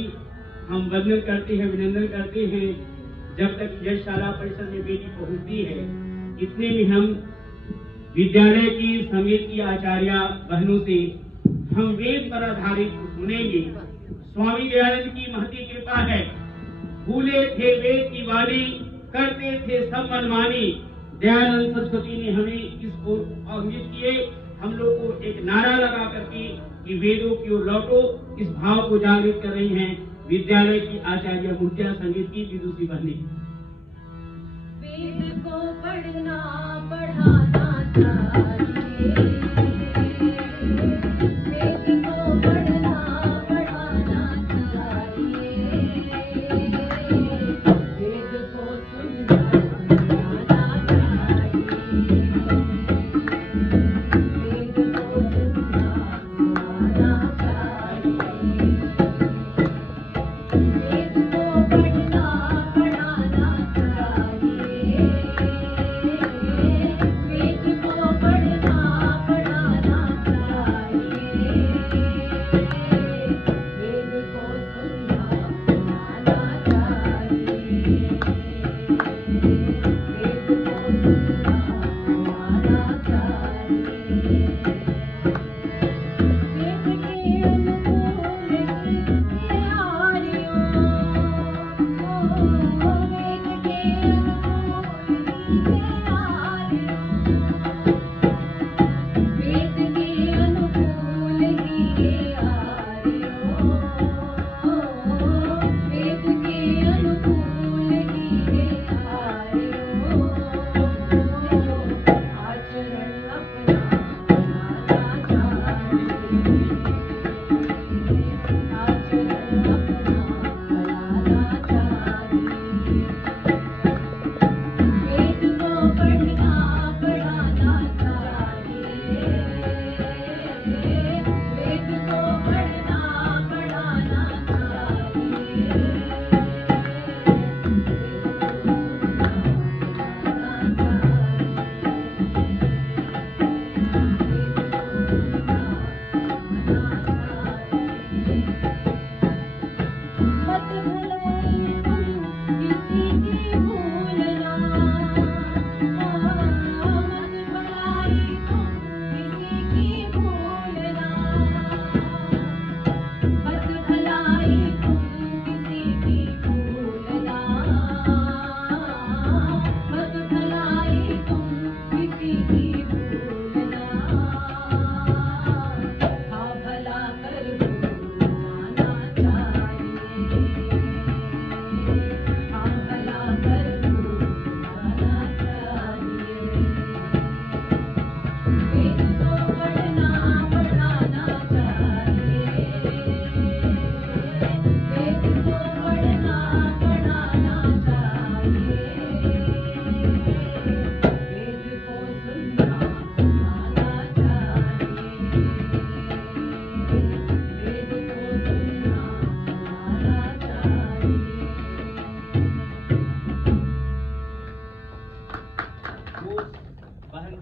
हम वंदन करते हैं, अभिनंदन करते हैं। जब तक यशशाला परिसर में बेटी पहुंचती है, इतने में हम विद्यालय की समिति की आचार्य बहनों से हम वेद पर आधारित सुनेंगे। स्वामी दयानंद की महती कृपा है। भूले थे वेद की वाणी, करते थे सब मनमानी। दयानंद सरस्वती ने हमें इसको अवगत किए। हम लोग को एक नारा लगा करके कि वेदों की ओर लौटो, इस भाव को जागृत कर रही हैं विद्यालय की आचार्य मुर्तिया संगीत की विदुषी बहनी। वेद को पढ़ना पढ़ाना चाहिए, वेद को पढ़ना पढ़ाना चाहिए, वेद को सुनना सुनाना चाहिए, वेद को सुनना सुनाना चाहिए, वेद को पढ़ना पढ़ाना चाहिए, वेद को पढ़ना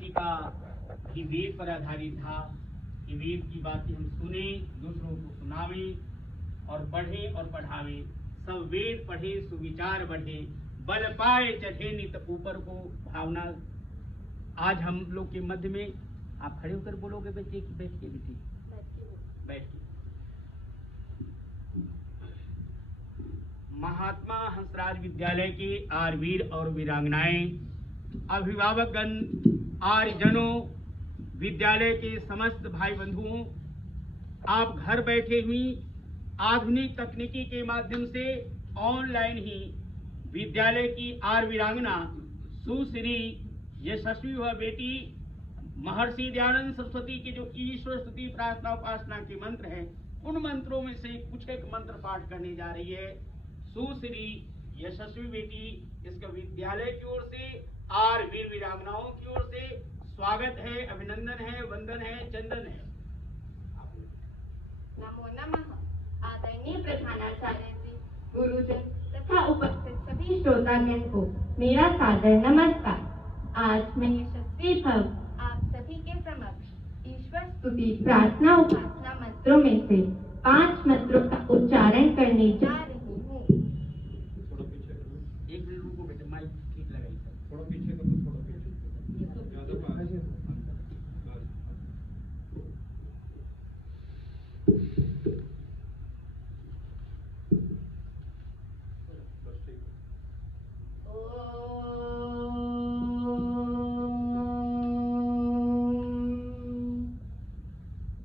जी का भी वेद पर आधारित था कि वेद की बातें हम सुने, दूसरों को सुनावें और पढ़ें और पढ़ावें। सब वेद पढ़े सुविचार बढ़े, बल पाए चढ़े नित ऊपर को भावना। आज हम लोग के मध्य में आप खड़े होकर बोलोगे बच्चे कि बैठ के? बेटी बैठ के। महात्मा हंसराज विद्यालय के आरवीर और वीरांगनाएं, अभिभावकगण, आर्यजनों, विद्यालय के समस्त भाई बंधुओं, आप घर बैठे हुई आधुनिक तकनीकी के माध्यम से ऑनलाइन ही विद्यालय की वीरांगना सुश्री यशस्वी हुआ बेटी महर्षि दयानंद सरस्वती के जो ईश्वर स्तुति प्रार्थना उपासना के मंत्र हैं, उन मंत्रों में से कुछ एक मंत्र पाठ करने जा रही है। सुश्री यशस्वी बेटी, इसका विद्यालय की ओर से और वीर वीरांगनाओं की ओर से स्वागत है, अभिनंदन है, वंदन है, चंदन है। नमो नमः। आदरणीय प्रधानाचार्य जी, गुरुजन तथा उपस्थित सभी श्रोतागण को मेरा सादर नमस्कार। आज मैं यशस्वी भव आप सभी के समक्ष ईश्वर स्तुति प्रार्थना उपासना मंत्रों में से 5 मंत्रों का उच्चारण करने जा रही हूँ। एक मिनट रुको बेटे, माइक ठीक लगाइए सर। थोड़ा पीछे कर दो, थोड़ा पीछे ज्यादा पास। बस ठीक है।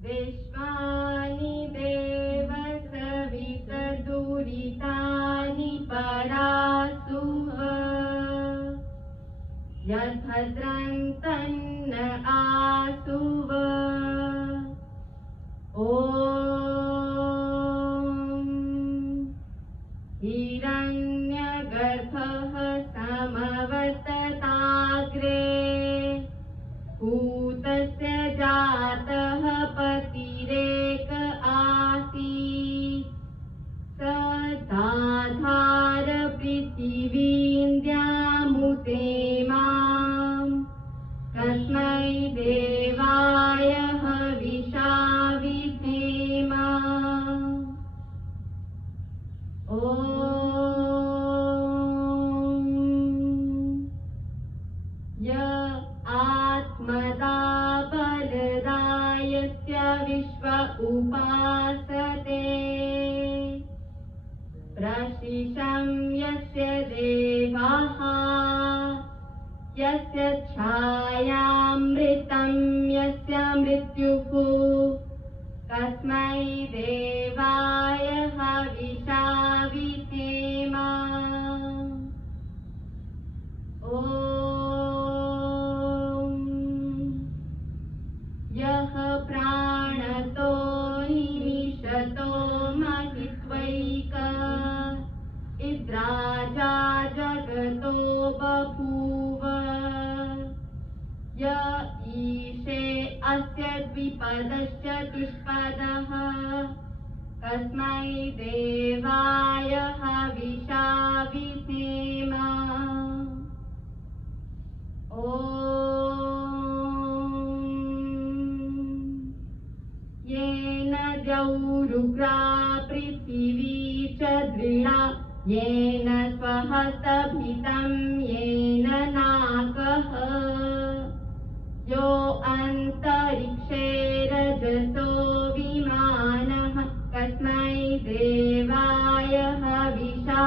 विश्वानि देव सवित दुरितानि परासुः यद्भद्रं तन्न आसुव। हिरण्यगर्भः समवर्तताग्रे भूतस्य जातः पतिरेक आसीत् स दाधार पृथिवीं द्यामुते माम् तस्मै देवाय हविषा विधेम। य आत्मदा बलदायस्य विश्व उपासते प्रशिशं यस्य देवाः यस्य छायामृतं यस्य मृत्युः तस्मै देवाय हविषा विधेम। यः प्राणतो निमिषतो महित्वैक इद्राजा जगतो बभूव। य ईशे अस्य द्विपदश्च दुष्पदः तस्मै देवाय हविषा विधेम। येन द्यौरुग्रा पृथिवी च दृढा येन स्वहस्तभितं येन नाकः यो अन्तरिक्षे रजसो विमानः तस्मै देवाय हविषा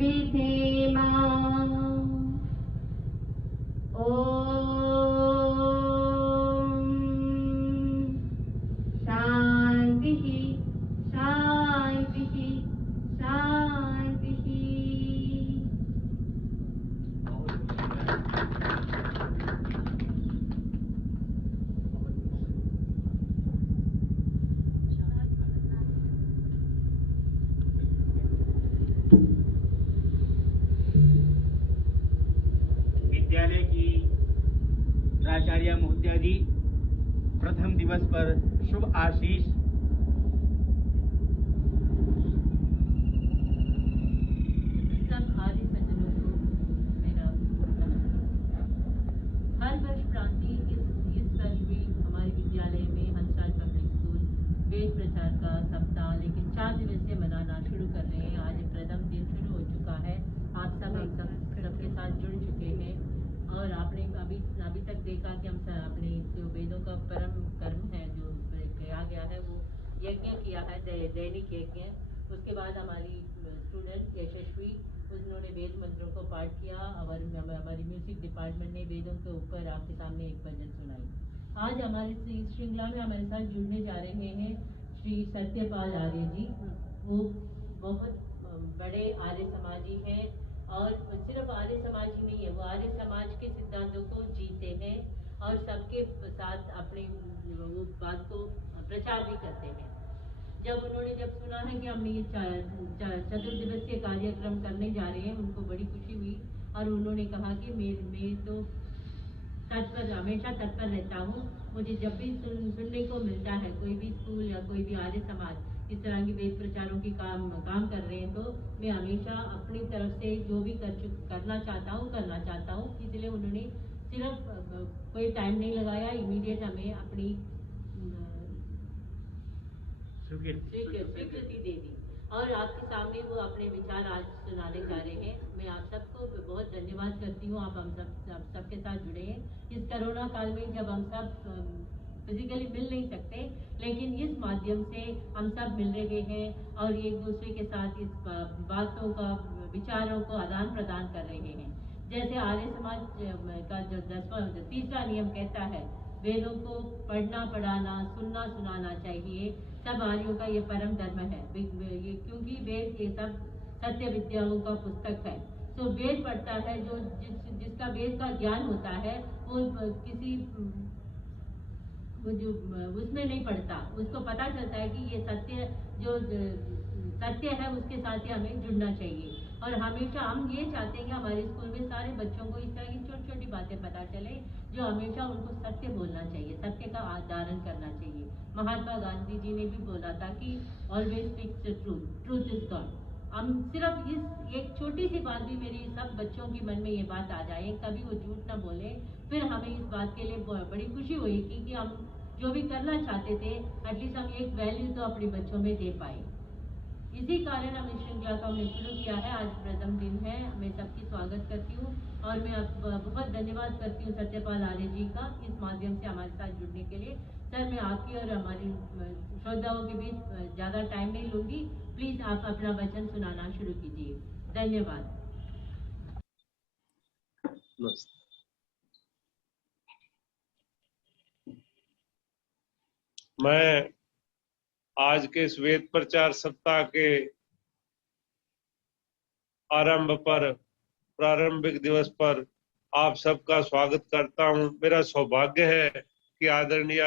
विधेम। शान्तिः शान्तिः शान्तिः। विद्यालय की प्राचार्य महोदया जी, प्रथम दिवस पर शुभ आशीष। सब आदि सज्जनों को मेरा नमस्कार। हर वर्ष प्रांतीय इस है दैनिक यज्ञ। उसके बाद हमारी स्टूडेंट यशस्वी, उन्होंने वेद मंत्रों को पाठ किया और हमारी म्यूजिक डिपार्टमेंट ने वेदों के ऊपर आपके सामने एक भजन सुनाई। आज हमारे इस श्रृंखला में हमारे साथ जुड़ने जा रहे हैं श्री सत्यपाल आर्य जी। वो बहुत बड़े आर्य समाजी हैं और सिर्फ आर्य समाज ही नहीं है, वो आर्य समाज के सिद्धांतों को जीते हैं और सबके साथ अपनी वो बात को प्रचार भी करते हैं। जब सुना है कि हम ये चतुर्दिवसीय कार्यक्रम करने जा रहे हैं, उनको बड़ी खुशी हुई और उन्होंने कहा कि मैं तो हमेशा तत्पर रहता हूँ। मुझे जब भी सुनने को मिलता है कोई भी स्कूल या कोई भी आर्य समाज इस तरह की वेद प्रचारों की काम कर रहे हैं, तो मैं हमेशा अपनी तरफ से जो भी करना चाहता हूँ। इसलिए उन्होंने सिर्फ कोई टाइम नहीं लगाया, इमीडिएट हमें अपनी स्वीकृति दे दी और आपके सामने वो अपने विचार आज सुनाने जा रहे हैं। मैं आप सबको बहुत धन्यवाद करती हूँ, आप हम सबके साथ जुड़े हैं इस कोरोना काल में, जब हम सब फिजिकली मिल नहीं सकते, लेकिन इस माध्यम से हम सब मिल रहे हैं और एक दूसरे के साथ इस बातों का विचारों को आदान प्रदान कर रहे हैं। जैसे आर्य समाज का जो तीसरा नियम कहता है, वेदों को पढ़ना पढ़ाना सुनना सुनाना चाहिए, सब आर्यों का ये परम धर्म है। ये क्योंकि वेद ये सब सत्य विद्याओं का पुस्तक है। तो वेद पढ़ता है जो जिसका वेद का ज्ञान होता है, वो किसी जो उसमें नहीं पढ़ता, उसको पता चलता है कि ये सत्य है, उसके साथ ही हमें जुड़ना चाहिए। और हमेशा हम ये चाहते हैं कि हमारे स्कूल में सारे बच्चों को इस तरह की छोटी छोटी बातें पता चले, जो हमेशा उनको सत्य बोलना चाहिए, सत्य का आधारण करना चाहिए। महात्मा गांधी जी ने भी बोला था कि always speak the truth is God. हम सिर्फ इस एक छोटी सी बात भी मेरी सब बच्चों के मन में ये बात आ जाए, कभी वो झूठ ना बोले, फिर हमें इस बात के लिए बड़ी खुशी हुई कि हम जो भी करना चाहते थे एटलीस्ट हम एक वैल्यू तो अपने बच्चों में दे पाए। इसी कारण हम इस श्रृंखला का हमने शुरू किया है। आज प्रथम दिन है, मैं सबकी स्वागत करती हूँ और मैं बहुत धन्यवाद करती हूँ सत्यपाल आर्य जी का इस माध्यम से हमारे साथ जुड़ने के लिए। सर, मैं आपकी और हमारी श्रोताओं के बीच ज़्यादा टाइम नहीं लूँगी, प्लीज़ आप अपना वचन सुनाना शुरू कीजिए। धन्यवाद। मैं आज के इस वेद प्रचार सप्ताह के आरंभ पर, प्रारंभिक दिवस पर आप सबका स्वागत करता हूं। मेरा सौभाग्य है कि आदरणीय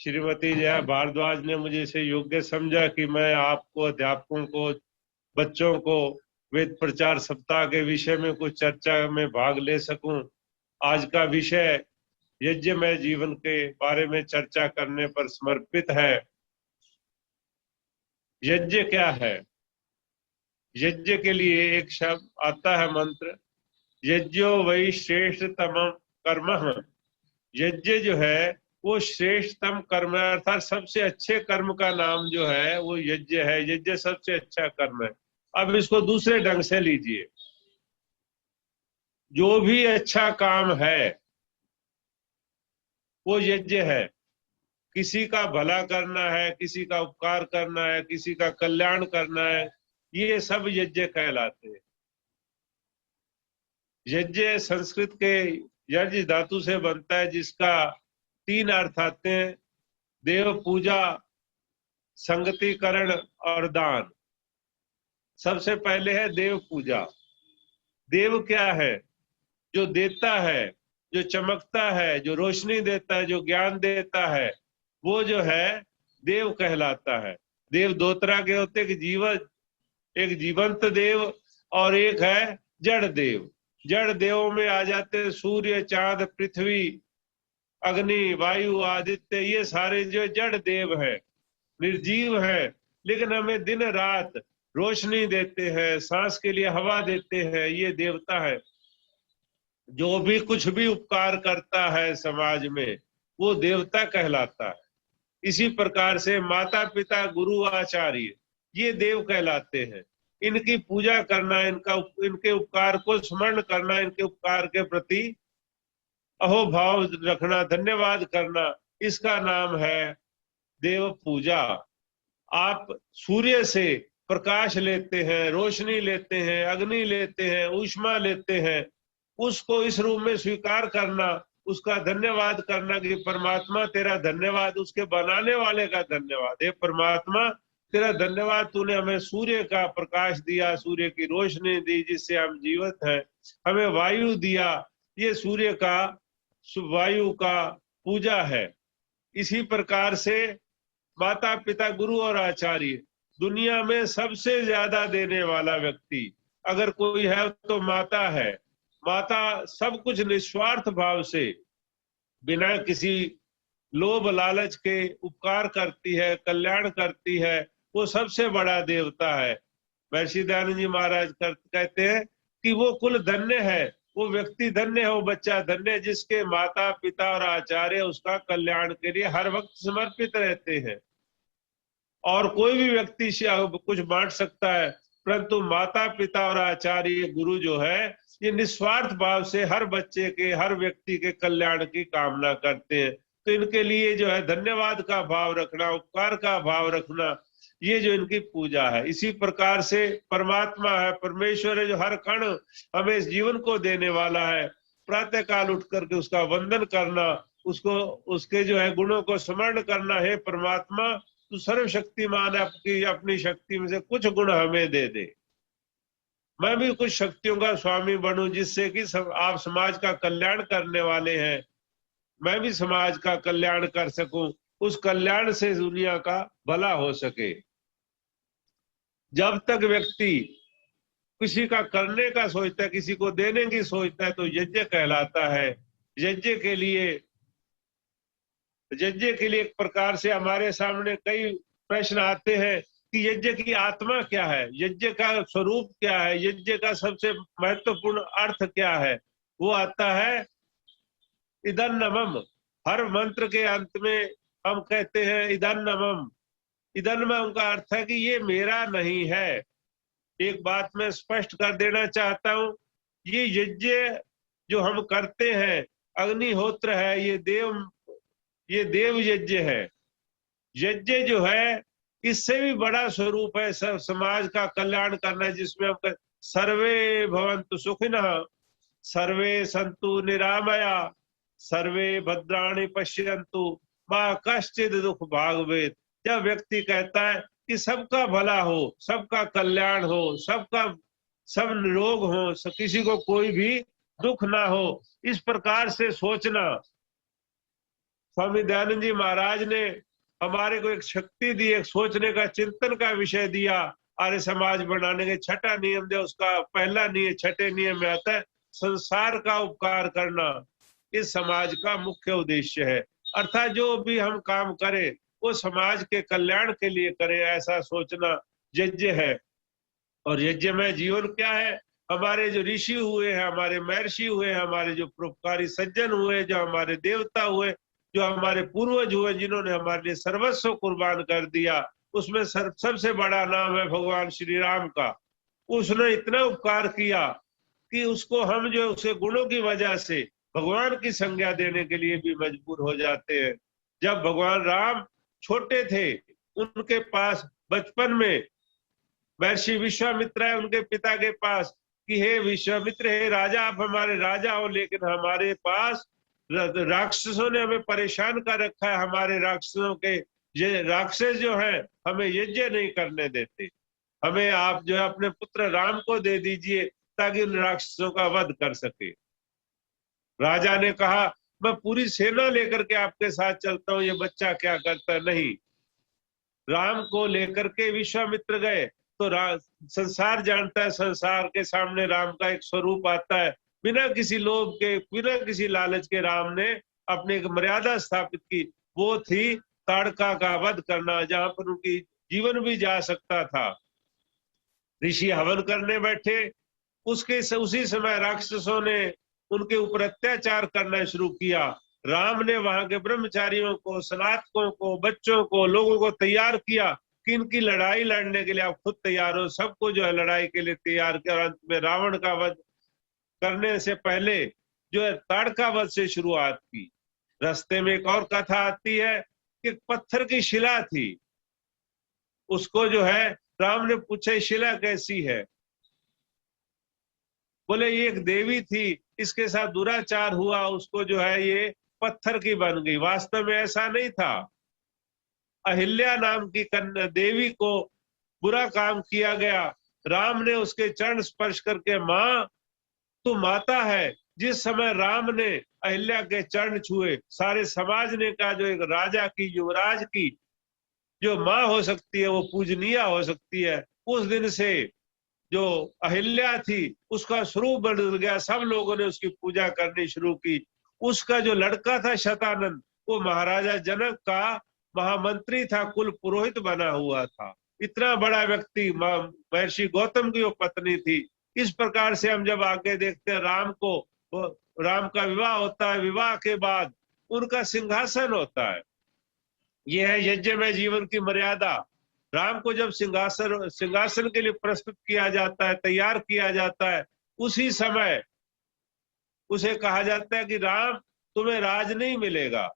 श्रीमती जया भारद्वाज ने मुझे इसे योग्य समझा कि मैं आपको, अध्यापकों को, बच्चों को वेद प्रचार सप्ताह के विषय में कुछ चर्चा में भाग ले सकूं। आज का विषय यज्ञमय जीवन के बारे में चर्चा करने पर समर्पित है। यज्ञ क्या है? यज्ञ के लिए एक शब्द आता है, मंत्र, यज्ञो वै श्रेष्ठतम कर्म। यज्ञ जो है वो श्रेष्ठतम कर्म है, अर्थात सबसे अच्छे कर्म का नाम जो है वो यज्ञ है। यज्ञ सबसे अच्छा कर्म है। अब इसको दूसरे ढंग से लीजिए, जो भी अच्छा काम है वो यज्ञ है। किसी का भला करना है, किसी का उपकार करना है, किसी का कल्याण करना है, ये सब यज्ञ कहलाते हैं। यज्ञ संस्कृत के यज्ञ धातु से बनता है, जिसका 3 अर्थ आते हैं, देव पूजा, संगतिकरण और दान। सबसे पहले है देव पूजा। देव क्या है? जो देता है, जो चमकता है, जो रोशनी देता है, जो ज्ञान देता है, वो जो है देव कहलाता है। देव 2 तरह के होते हैं, एक जीवंत देव और एक है जड़ देव। जड़ देवों में आ जाते हैं सूर्य, चांद, पृथ्वी, अग्नि, वायु, आदित्य, ये सारे जो जड़ देव है, निर्जीव है, लेकिन हमें दिन रात रोशनी देते हैं, सांस के लिए हवा देते हैं, ये देवता है। जो भी कुछ भी उपकार करता है समाज में, वो देवता कहलाता है। इसी प्रकार से माता पिता, गुरु, आचार्य, ये देव कहलाते हैं। इनकी पूजा करना, इनके उपकार को स्मरण करना, इनके उपकार के प्रति अहोभाव रखना, धन्यवाद करना, इसका नाम है देव पूजा। आप सूर्य से प्रकाश लेते हैं, रोशनी लेते हैं, अग्नि लेते हैं, ऊष्मा लेते हैं, उसको इस रूप में स्वीकार करना, उसका धन्यवाद करना कि परमात्मा तेरा धन्यवाद, उसके बनाने वाले का धन्यवाद। हे परमात्मा तेरा धन्यवाद, तूने हमें सूर्य का प्रकाश दिया, सूर्य की रोशनी दी जिससे हम जीवित हैं, हमें वायु दिया, ये सूर्य का, वायु का पूजा है। इसी प्रकार से माता पिता गुरु और आचार्य, दुनिया में सबसे ज्यादा देने वाला व्यक्ति अगर कोई है तो माता है। माता सब कुछ निस्वार्थ भाव से बिना किसी लोभ लालच के उपकार करती है, कल्याण करती है, वो सबसे बड़ा देवता है। महर्षि दयानंद जी महाराज कहते हैं कि वो कुल धन्य है, वो व्यक्ति धन्य है, वो बच्चा धन्य है जिसके माता पिता और आचार्य उसका कल्याण के लिए हर वक्त समर्पित रहते हैं। और कोई भी व्यक्ति कुछ बांट सकता है, परंतु माता पिता और आचार्य गुरु जो है ये निस्वार्थ भाव से हर बच्चे के, हर व्यक्ति के कल्याण की कामना करते हैं। तो इनके लिए जो है धन्यवाद का भाव रखना, उपकार का भाव रखना, ये जो इनकी पूजा है। इसी प्रकार से परमात्मा है, परमेश्वर है, जो हर कण हमें इस जीवन को देने वाला है। प्रातः काल उठ करके उसका वंदन करना, उसको, उसके जो है गुणों को स्मरण करना, है परमात्मा तू सर्वशक्तिमान है, आपकी अपनी शक्ति में से कुछ गुण हमें दे दे, मैं भी कुछ शक्तियों का स्वामी बनूं जिससे कि आप समाज का कल्याण करने वाले हैं, मैं भी समाज का कल्याण कर सकूं, उस कल्याण से दुनिया का भला हो सके। जब तक व्यक्ति किसी का करने का सोचता है, किसी को देने की सोचता है, तो यज्ञ कहलाता है। यज्ञ के लिए एक प्रकार से हमारे सामने कई प्रश्न आते हैं कि यज्ञ की आत्मा क्या है, यज्ञ का स्वरूप क्या है, यज्ञ का सबसे महत्वपूर्ण अर्थ क्या है। वो आता है इदन्नमम। हर मंत्र के अंत में हम कहते हैं इदन्नमम। इदन्नमम का अर्थ है कि ये मेरा नहीं है। एक बात मैं स्पष्ट कर देना चाहता हूं, ये यज्ञ जो हम करते हैं, अग्निहोत्र है, ये देव यज्ञ है। यज्ञ जो है इससे भी बड़ा स्वरूप है सब समाज का कल्याण करना, जिसमें हम सर्वे भवन्तु सुखिनः, सर्वे सन्तु निरामया, सर्वे भद्राणि पश्यन्तु मा कश्चित् दुख भाग भवेत्। जब व्यक्ति कहता है कि सबका भला हो, सबका कल्याण हो, सब निरोग हो, किसी को कोई भी दुख ना हो, इस प्रकार से सोचना। स्वामी दयानंद जी महाराज ने हमारे को एक शक्ति दी, एक सोचने का, चिंतन का विषय दिया। आर्य समाज बनाने के छठा नियम दिया, उसका पहला नियम, छठे नियम में आता है संसार का उपकार करना। इस समाज का मुख्य उद्देश्य है, अर्थात जो भी हम काम करें वो समाज के कल्याण के लिए करें, ऐसा सोचना यज्ञ है। और यज्ञ में जीवन क्या है, हमारे जो ऋषि हुए हैं, हमारे महर्षि हुए हैं, हमारे जो परोपकारी सज्जन हुए, जो हमारे देवता हुए, जो हमारे पूर्वज हुए, जिन्होंने हमारे लिए सर्वस्व कुर्बान कर दिया, उसमें सबसे बड़ा नाम है भगवान श्री राम का। उसने इतना उपकार किया कि उसको हम जो उसके गुणों की वजह से भगवान की संज्ञा देने के लिए भी मजबूर हो जाते हैं। जब भगवान राम छोटे थे, उनके पास बचपन में महर्षि विश्वामित्र है उनके पिता के पास कि हे विश्वामित्र, हे राजा, आप हमारे राजा हो, लेकिन हमारे पास राक्षसों ने हमें परेशान कर रखा है, हमारे राक्षसों के राक्षस जो हैं हमें यज्ञ नहीं करने देते, हमें आप जो है अपने पुत्र राम को दे दीजिए ताकि उन राक्षसों का वध कर सके। राजा ने कहा मैं पूरी सेना लेकर के आपके साथ चलता हूं, ये बच्चा क्या करता। नहीं, राम को लेकर के विश्वामित्र गए तो संसार जानता है, संसार के सामने राम का एक स्वरूप आता है। बिना किसी लोभ के, बिना किसी लालच के राम ने अपनी एक मर्यादा स्थापित की, वो थी ताड़का का वध करना, जहां पर उनकी जीवन भी जा सकता था। ऋषि हवन करने बैठे, उसी समय राक्षसों ने उनके ऊपर अत्याचार करना शुरू किया। राम ने वहां के ब्रह्मचारियों को, स्नातकों को, बच्चों को, लोगों को तैयार किया कि इनकी लड़ाई लड़ने के लिए आप खुद तैयार हो। सबको जो है लड़ाई के लिए तैयार किया। और अंत में रावण का वध करने से पहले जो है ताड़का वध से शुरुआत की। रास्ते में एक और कथा आती है कि पत्थर की शिला थी, उसको जो है राम ने पूछा शिला कैसी है? बोले ये एक देवी थी, इसके साथ दुराचार हुआ, उसको जो है ये पत्थर की बन गई। वास्तव में ऐसा नहीं था। अहिल्या नाम की कन्या देवी को बुरा काम किया गया। राम ने उसके चरण स्पर्श करके, मां तू माता है। जिस समय राम ने अहिल्या के चरण छुए, सारे समाज ने कहा जो एक राजा की, युवराज की जो मां हो सकती है वो पूजनीय हो सकती है। उस दिन से जो अहिल्या थी उसका स्वरूप बदल गया, सब लोगों ने उसकी पूजा करनी शुरू की। उसका जो लड़का था शतानंद, वो महाराजा जनक का महामंत्री था, कुल पुरोहित बना हुआ था। इतना बड़ा व्यक्ति, महर्षि गौतम की वो पत्नी थी। इस प्रकार से हम जब आगे देखते हैं राम का विवाह होता है, विवाह के बाद उनका सिंहासन होता है। यह है यज्ञमय जीवन की मर्यादा। राम को जब सिंहासन के लिए प्रस्तुत किया जाता है, तैयार किया जाता है, उसी समय उसे कहा जाता है कि राम तुम्हें राज नहीं मिलेगा,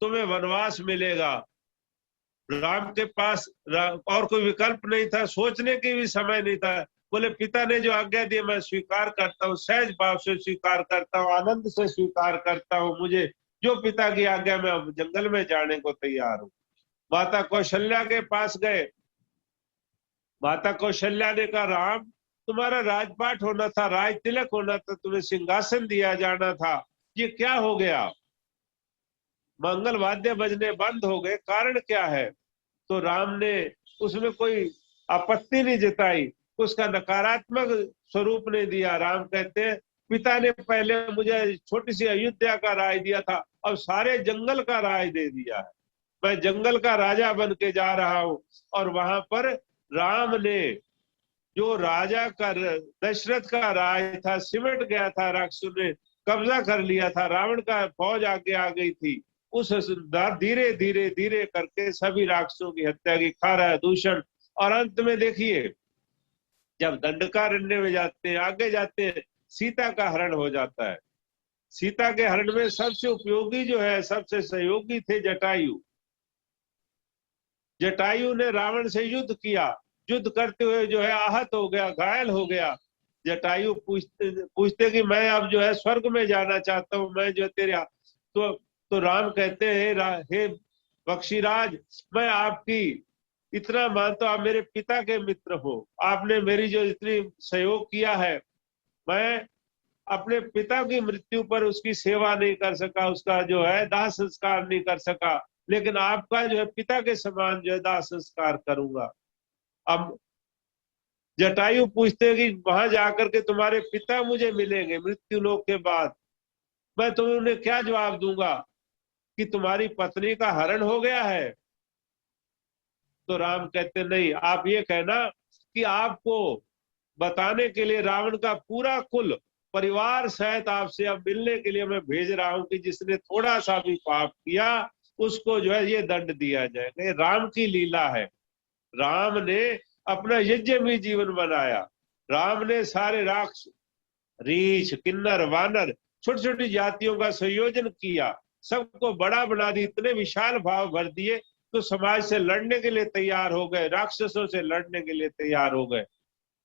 तुम्हें वनवास मिलेगा। राम के पास और कोई विकल्प नहीं था, सोचने के भी समय नहीं था। बोले पिता ने जो आज्ञा दी मैं स्वीकार करता हूँ, सहज भाव से स्वीकार करता हूँ, आनंद से स्वीकार करता हूँ। मुझे जो पिता की आज्ञा में जंगल में जाने को तैयार हूँ। माता कौशल्या के पास गए। माता कौशल्या ने कहा राम तुम्हारा राजपाट होना था, राज तिलक होना था, तुम्हें सिंहासन दिया जाना था, ये क्या हो गया? मंगल वाद्य बजने बंद हो गए, कारण क्या है? तो राम ने उसमें कोई आपत्ति नहीं जताई, उसका नकारात्मक स्वरूप नहीं दिया। राम कहते हैं पिता ने पहले मुझे छोटी सी अयोध्या का राज दिया था, अब सारे जंगल का राज दे दिया है। मैं जंगल का राजा बन के जा रहा हूं। और वहां पर राम ने जो राजा का, दशरथ का राज था, सिमट गया था, राक्षसों ने कब्जा कर लिया था, रावण का फौज आगे आ गई थी। उस धीरे धीरे धीरे करके सभी राक्षसों की हत्या की, खारा दूषण। और अंत में देखिए जब दंडकारण्य में जाते हैं, आगे जाते हैं, सीता का हरण हो जाता है। सीता के हरण में सबसे उपयोगी जो है, सबसे सहयोगी थे जटायु। जटायु ने रावण से युद्ध किया, युद्ध करते हुए जो है आहत हो गया, घायल हो गया। जटायु पूछते कि मैं अब जो है स्वर्ग में जाना चाहता हूं, मैं जो तेरे तो राम कहते हैं हे बक्षीराज, मैं आपकी इतना मानता हूं, आप मेरे पिता के मित्र हो, आपने मेरी जो इतनी सहयोग किया है, मैं अपने पिता की मृत्यु पर उसकी सेवा नहीं कर सका, उसका जो है दाह संस्कार नहीं कर सका, लेकिन आपका जो है पिता के समान जो है दाह संस्कार करूंगा। अब जटायु पूछते हैं कि वहां जाकर के तुम्हारे पिता मुझे मिलेंगे मृत्यु लोक के बाद, मैं तुम्हें क्या जवाब दूंगा कि तुम्हारी पत्नी का हरण हो गया है? तो राम कहते नहीं, आप ये कहना कि आपको बताने के लिए रावण का पूरा कुल परिवार सहित आपसे अब मिलने के लिए मैं भेज रहा हूं कि जिसने थोड़ा सा भी पाप किया उसको जो है ये दंड दिया जाएगा। ये राम की लीला है। राम ने अपना यज्ञ में जीवन बनाया। राम ने सारे राक्षस, रीछ, किन्नर, वानर, छोटी छोटी जातियों का संयोजन किया, सबको बड़ा बना दी, इतने विशाल भाव भर दिए तो समाज से लड़ने के लिए तैयार हो गए, राक्षसों से लड़ने के लिए तैयार हो गए।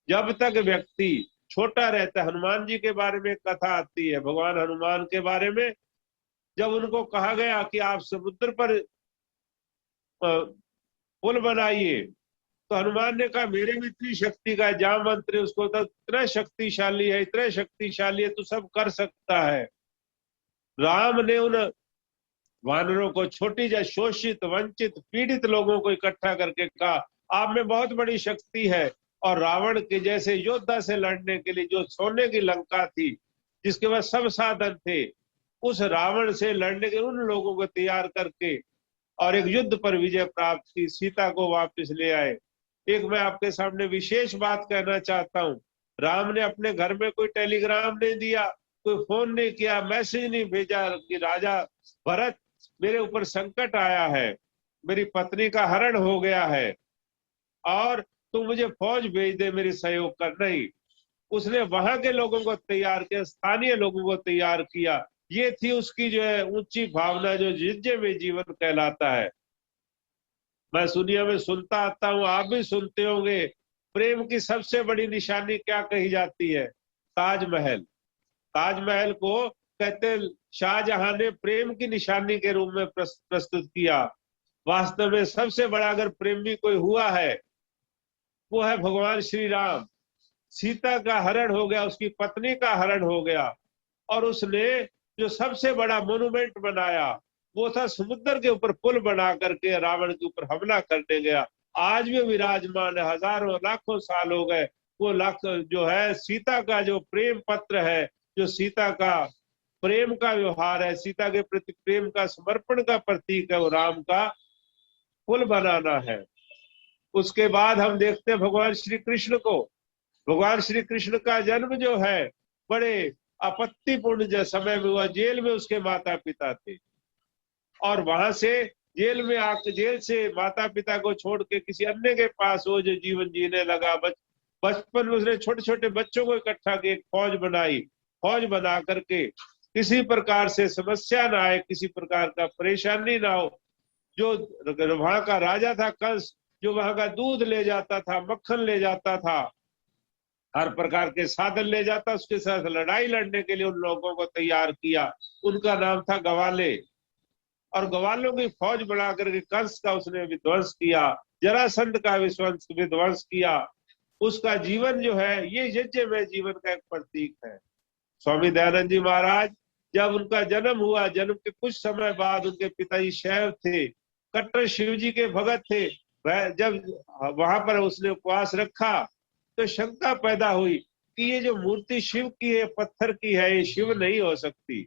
जब तक व्यक्ति छोटा रहता है, हनुमान जी के बारे में कथा आती है, भगवान हनुमान के बारे में, जब उनको कहा गया कि आप समुद्र पर पुल बनाइए, तो हनुमान ने कहा मेरे में इतनी शक्ति का, जामवंत ने उसको तो इतना शक्तिशाली है, इतना शक्तिशाली है, तो सब कर सकता है। राम ने उन वानरों को, छोटी जा शोषित, वंचित, पीड़ित लोगों को इकट्ठा करके कहा आप में बहुत बड़ी शक्ति है, और रावण के जैसे योद्धा से लड़ने के लिए, जो सोने की लंका थी जिसके पास सब साधन थे, उस रावण से लड़ने के उन लोगों को तैयार करके और एक युद्ध पर विजय प्राप्त की, सीता को वापस ले आए। एक मैं आपके सामने विशेष बात कहना चाहता हूं, राम ने अपने घर में कोई टेलीग्राम नहीं दिया, कोई फोन नहीं किया, मैसेज नहीं भेजा कि राजा भरत मेरे ऊपर संकट आया है, मेरी पत्नी का हरण हो गया है और तू मुझे फौज भेज दे मेरी सहयोग कर। नहीं, उसने वहां के लोगों को तैयार किया, स्थानीय लोगों को तैयार किया। ये थी उसकी जो है ऊंची भावना, जो यज्ञ में जीवन कहलाता है। मैं दुनिया में सुनता आता हूँ, आप भी सुनते होंगे, प्रेम की सबसे बड़ी निशानी क्या कही जाती है? ताजमहल। ताजमहल को कहते हैं शाहजहां ने प्रेम की निशानी के रूप में प्रस्तुत किया। वास्तव में सबसे बड़ा अगर प्रेमी कोई हुआ है वो है भगवान श्री राम। सीता का हरण हो गया, उसकी पत्नी का हरण हो गया, और उसने जो सबसे बड़ा मोन्यूमेंट बनाया वो था समुद्र के ऊपर पुल बना करके रावण के ऊपर हमला करने गया। आज भी विराजमान है, हजारों लाखों साल हो गए। वो लाख जो है सीता का जो प्रेम पत्र है, जो सीता का प्रेम का व्यवहार है, सीता के प्रति प्रेम का समर्पण का प्रतीक है, वो राम का पुल बनाना है। उसके बाद हम देखते हैं भगवान श्री कृष्ण को। भगवान श्री कृष्ण का जन्म जो है बड़े आपत्तिपूर्ण समय में हुआ। जेल में उसके माता पिता थे, और वहां से जेल में आकर जेल से माता पिता को छोड़ के किसी अन्य के पास वो जो जीवन जीने लगा। बचपन में उसने छोटे छोटे बच्चों को इकट्ठा किया, एक फौज बनाई। फौज बना करके किसी प्रकार से समस्या ना आए, किसी प्रकार का परेशानी ना हो। जो वहां का राजा था कंस, जो वहां का दूध ले जाता था, मक्खन ले जाता था, हर प्रकार के साधन ले जाता, उसके साथ लड़ाई लड़ने के लिए उन लोगों को तैयार किया। उनका नाम था गवाले, और गवालों की फौज बना करके कंस का उसने विध्वंस किया, जरासंध का विध्वंस किया। उसका जीवन जो है ये यज्ञमय जीवन का एक प्रतीक है। स्वामी दयानंद जी महाराज जब उनका जन्म हुआ, जन्म के कुछ समय बाद उनके पिताजी शैव थे, कट्टर शिव जी के भगत थे। वह जब वहां पर उसने उपवास रखा तो शंका पैदा हुई कि ये जो मूर्ति शिव की है, पत्थर की है, ये शिव नहीं हो सकती,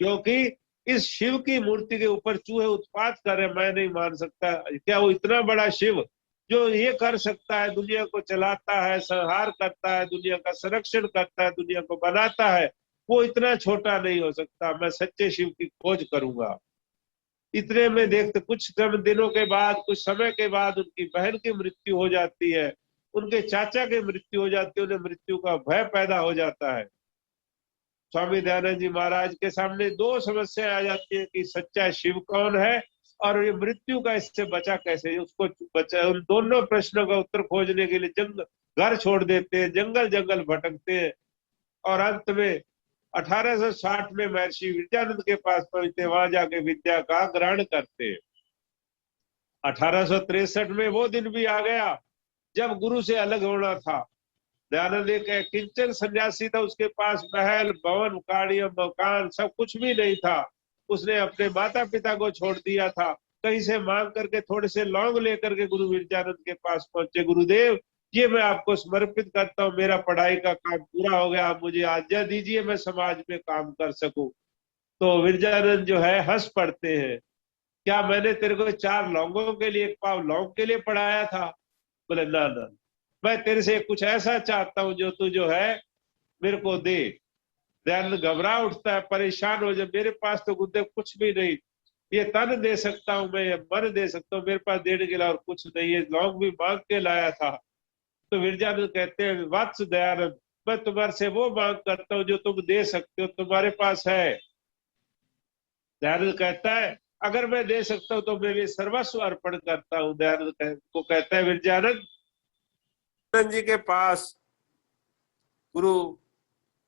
क्योंकि इस शिव की मूर्ति के ऊपर चूहे उत्पात कर रहे। मैं नहीं मान सकता, क्या वो इतना बड़ा शिव जो ये कर सकता है, दुनिया को चलाता है, संहार करता है, दुनिया का संरक्षण करता है, दुनिया को बनाता है, वो इतना छोटा नहीं हो सकता। मैं सच्चे शिव की खोज करूंगा। इतने में देखते कुछ दिनों के बाद, कुछ समय के बाद उनकी बहन की मृत्यु हो जाती है, उनके चाचा की मृत्यु हो जाती है, उन्हें मृत्यु का भय पैदा हो जाता है। स्वामी दयानंद जी महाराज के सामने दो समस्या आ जाती है कि सच्चा शिव कौन है और ये मृत्यु का इससे बचा कैसे। उसको बचा, उन दोनों प्रश्नों का उत्तर खोजने के लिए घर छोड़ देते हैं, जंगल जंगल भटकते हैं, और अंत में 1860 में महर्षि विद्यानंद के पास पहुंचते, वहां जाके विद्या का ग्रहण करते। 1863 में वो दिन भी आ गया जब गुरु से अलग होना था। दयानंद एक किंचन सन्यासी था, उसके पास महल भवन गाड़ी मकान सब कुछ भी नहीं था। उसने अपने माता पिता को छोड़ दिया था, कहीं से मांग करके थोड़े से लौंग लेकर के गुरु विद्यानंद के पास पहुंचे। गुरुदेव ये मैं आपको समर्पित करता हूँ, मेरा पढ़ाई का काम पूरा हो गया, आप मुझे आज्ञा दीजिए मैं समाज में काम कर सकूं। तो विद्यानंद जो है हंस पड़ते हैं, क्या मैंने तेरे को 4 लौंगों के लिए, 1 पाव लौंग के लिए पढ़ाया था? बोले ना ना, मैं तेरे से कुछ ऐसा चाहता हूं जो तू जो है मेरे को दे। दयानंद घबरा उठता है, परेशान हो जाए, मेरे पास तो गुरुदेव कुछ भी नहीं, ये तन दे सकता हूँ मैं, ये मन दे सकता हूँ, मेरे पास देने के लिए और कुछ नहीं है, लौंग भी मांग के लाया था। तो विरजानंद कहते हैं वत्स दयानंद, मैं तुम्हारे से वो मांग करता हूँ जो तुम दे सकते हो, तुम्हारे पास है। दयानंद कहता है अगर मैं दे सकता हूँ तो मेरे सर्वस्व अर्पण करता हूँ। दयानंद को कहता है विरजानंद जी के पास, गुरु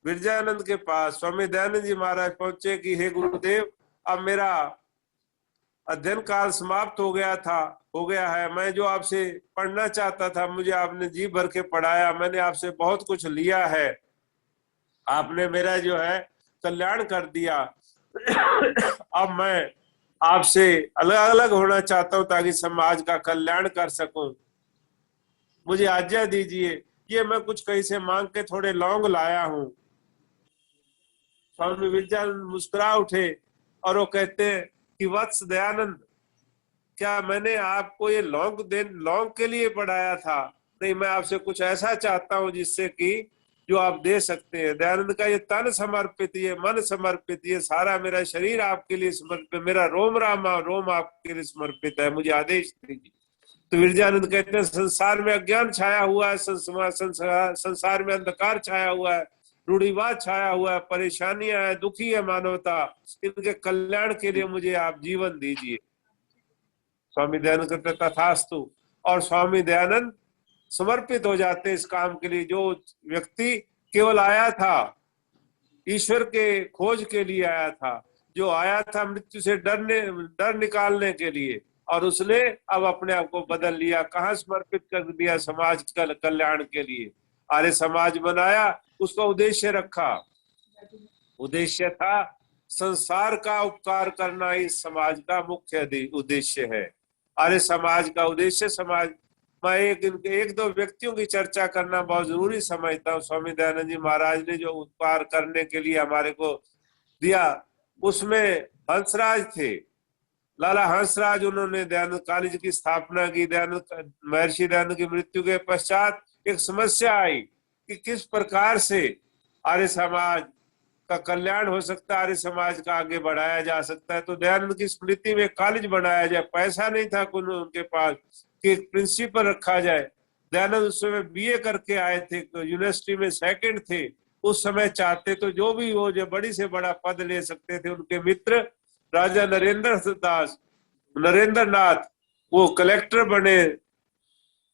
विरजानंद के पास स्वामी दयानंद जी महाराज पहुंचे कि हे गुरुदेव, अब मेरा अध्ययन काल समाप्त हो गया है, मैं जो आपसे पढ़ना चाहता था मुझे आपने जी भर के पढ़ाया, मैंने आपसे बहुत कुछ लिया है, आपने मेरा जो है कल्याण कर दिया। अब मैं आपसे अलग अलग होना चाहता हूं ताकि समाज का कल्याण कर सकूं, मुझे आज्ञा दीजिए। ये मैं कुछ कहीं से मांग के थोड़े लौंग लाया हूं। स्वामी विद्यानंद मुस्कुरा उठे और वो कहते हैं कि वत्स दयानंद, क्या मैंने आपको ये लौंग के लिए पढ़ाया था? नहीं, मैं आपसे कुछ ऐसा चाहता हूं जिससे कि जो आप दे सकते हैं। दयानंद का ये तन समर्पित, ये मन समर्पित, ये सारा मेरा शरीर आपके लिए समर्पित, मेरा रोम रोम आपके लिए समर्पित है, मुझे आदेश दीजिए। तो विरजानंद कहते हैं संसार में अज्ञान छाया हुआ है, संसार में अंधकार छाया हुआ है, रूढ़िवाद छाया हुआ है, परेशानियां है, दुखी है मानवता, इनके कल्याण के लिए मुझे आप जीवन दीजिए। स्वामी दयानंद कहते तथास्तु, और स्वामी दयानंद समर्पित हो जाते इस काम के लिए। जो व्यक्ति केवल आया था ईश्वर के खोज के लिए आया था, जो आया था मृत्यु से डर निकालने के लिए, और उसने अब अपने आप को बदल लिया, कहाँ समर्पित कर दिया, समाज कल्याण के लिए आर्य समाज बनाया, उसका उद्देश्य रखा। उद्देश्य था संसार का उपकार करना, इस समाज का मुख्य उद्देश्य है। आर्य समाज का उद्देश्य समाज, मैं एक दो व्यक्तियों की चर्चा करना बहुत जरूरी समझता हूँ। स्वामी दयानंद जी महाराज ने जो उपकार करने के लिए हमारे को दिया, उसमें हंसराज थे, लाला हंसराज। उन्होंने दयानंद कॉलेज की स्थापना की। दयानंद महर्षि दयानंद की मृत्यु के पश्चात एक समस्या आई कि किस प्रकार से आर्य समाज का कल्याण हो सकता है, आर्य समाज का आगे बढ़ाया जा सकता है। तो दयानंद की स्मृति में कॉलेज बनाया जाए। पैसा नहीं था उनके पास कि एक प्रिंसिपल रखा जाए। दयानंद उस समय बीए करके आए थे, यूनिवर्सिटी में सेकंड थे। उस समय चाहते तो जो भी वो जो बड़ी से बड़ा पद ले सकते थे। उनके मित्र राजा नरेंद्र नाथ वो कलेक्टर बने,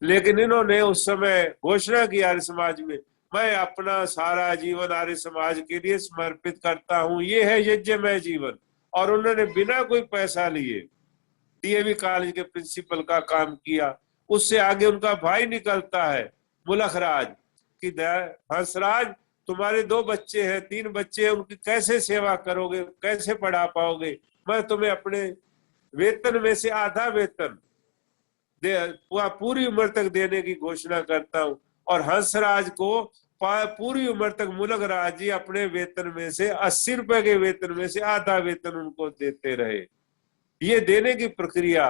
लेकिन इन्होंने उस समय घोषणा की आर्य समाज में, मैं अपना सारा जीवन आर्य समाज के लिए समर्पित करता हूँ, ये है यज्ञमय जीवन। और उन्होंने बिना कोई पैसा लिए डीएवी कॉलेज के प्रिंसिपल का काम किया। उससे आगे उनका भाई निकलता है मुलखराज कि हंसराज, तुम्हारे 2 बच्चे हैं, 3 बच्चे हैं, उनकी कैसे सेवा करोगे, कैसे पढ़ा पाओगे? मैं तुम्हें अपने वेतन में से आधा वेतन पूरी उम्र तक देने की घोषणा करता हूँ। और हंसराज को पूरी उम्र तक मुलखराज जी अपने वेतन में से 80 रुपए के वेतन में से आधा वेतन उनको देते रहे। ये देने की प्रक्रिया,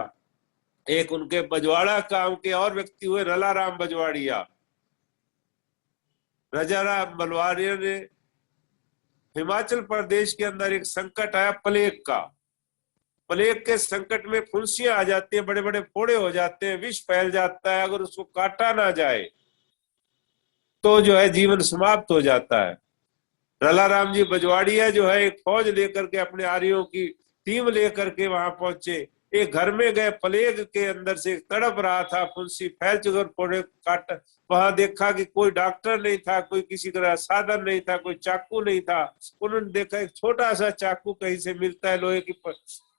एक उनके बजवाड़ा गांव के और व्यक्ति हुए रलाराम बजवाड़िया। राजाराम बलवाड़िया ने हिमाचल प्रदेश के अंदर एक संकट आया प्लेग का। प्लेग के संकट में फुंसियां आ जाती है, बड़े बड़े फोड़े हो जाते हैं, विष फैल जाता है। अगर उसको काटा ना जाए तो जो है जीवन समाप्त हो जाता है। रलाराम जी बजवाड़िया जो है एक फौज लेकर के, अपने आर्यों की टीम लेकर के वहां पहुंचे। एक घर में गए, प्लेग के अंदर से एक तड़प रहा था, फुंसी फैल चुके, फोड़े काट। वहां देखा कि कोई डॉक्टर नहीं था, कोई किसी तरह साधन नहीं था, कोई चाकू नहीं था। उन्होंने देखा एक छोटा सा चाकू कहीं से मिलता है, लोहे की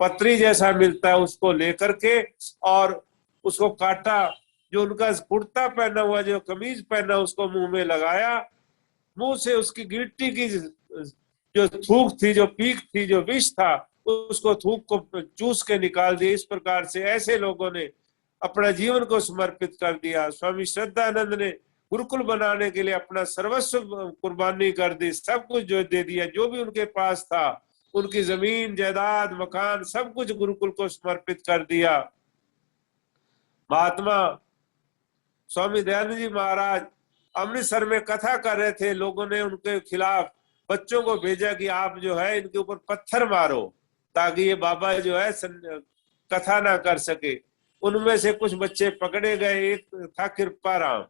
पतरी जैसा मिलता है, उसको लेकर के और उसको काटा। जो उनका कुर्ता पहना हुआ, जो कमीज पहना, उसको मुंह में लगाया। मुंह से उसकी गिट्टी की जो थूक थी, जो पीक थी, जो विष था, उसको थूक को चूस के निकाल दिया। इस प्रकार से ऐसे लोगों ने अपना जीवन को समर्पित कर दिया। स्वामी श्रद्धानंद ने गुरुकुल बनाने के लिए अपना सर्वस्व कुर्बानी कर दी, सब कुछ जो दे दिया, जो भी उनके पास था, उनकी जमीन जायदाद मकान सब कुछ गुरुकुल को समर्पित कर दिया। महात्मा स्वामी दयानंद जी महाराज अमृतसर में कथा कर रहे थे। लोगों ने उनके खिलाफ बच्चों को भेजा कि आप जो है इनके ऊपर पत्थर मारो, ताकि ये बाबा जो है कथा ना कर सके। उनमें से कुछ बच्चे पकड़े गए। एक था कृपाराम।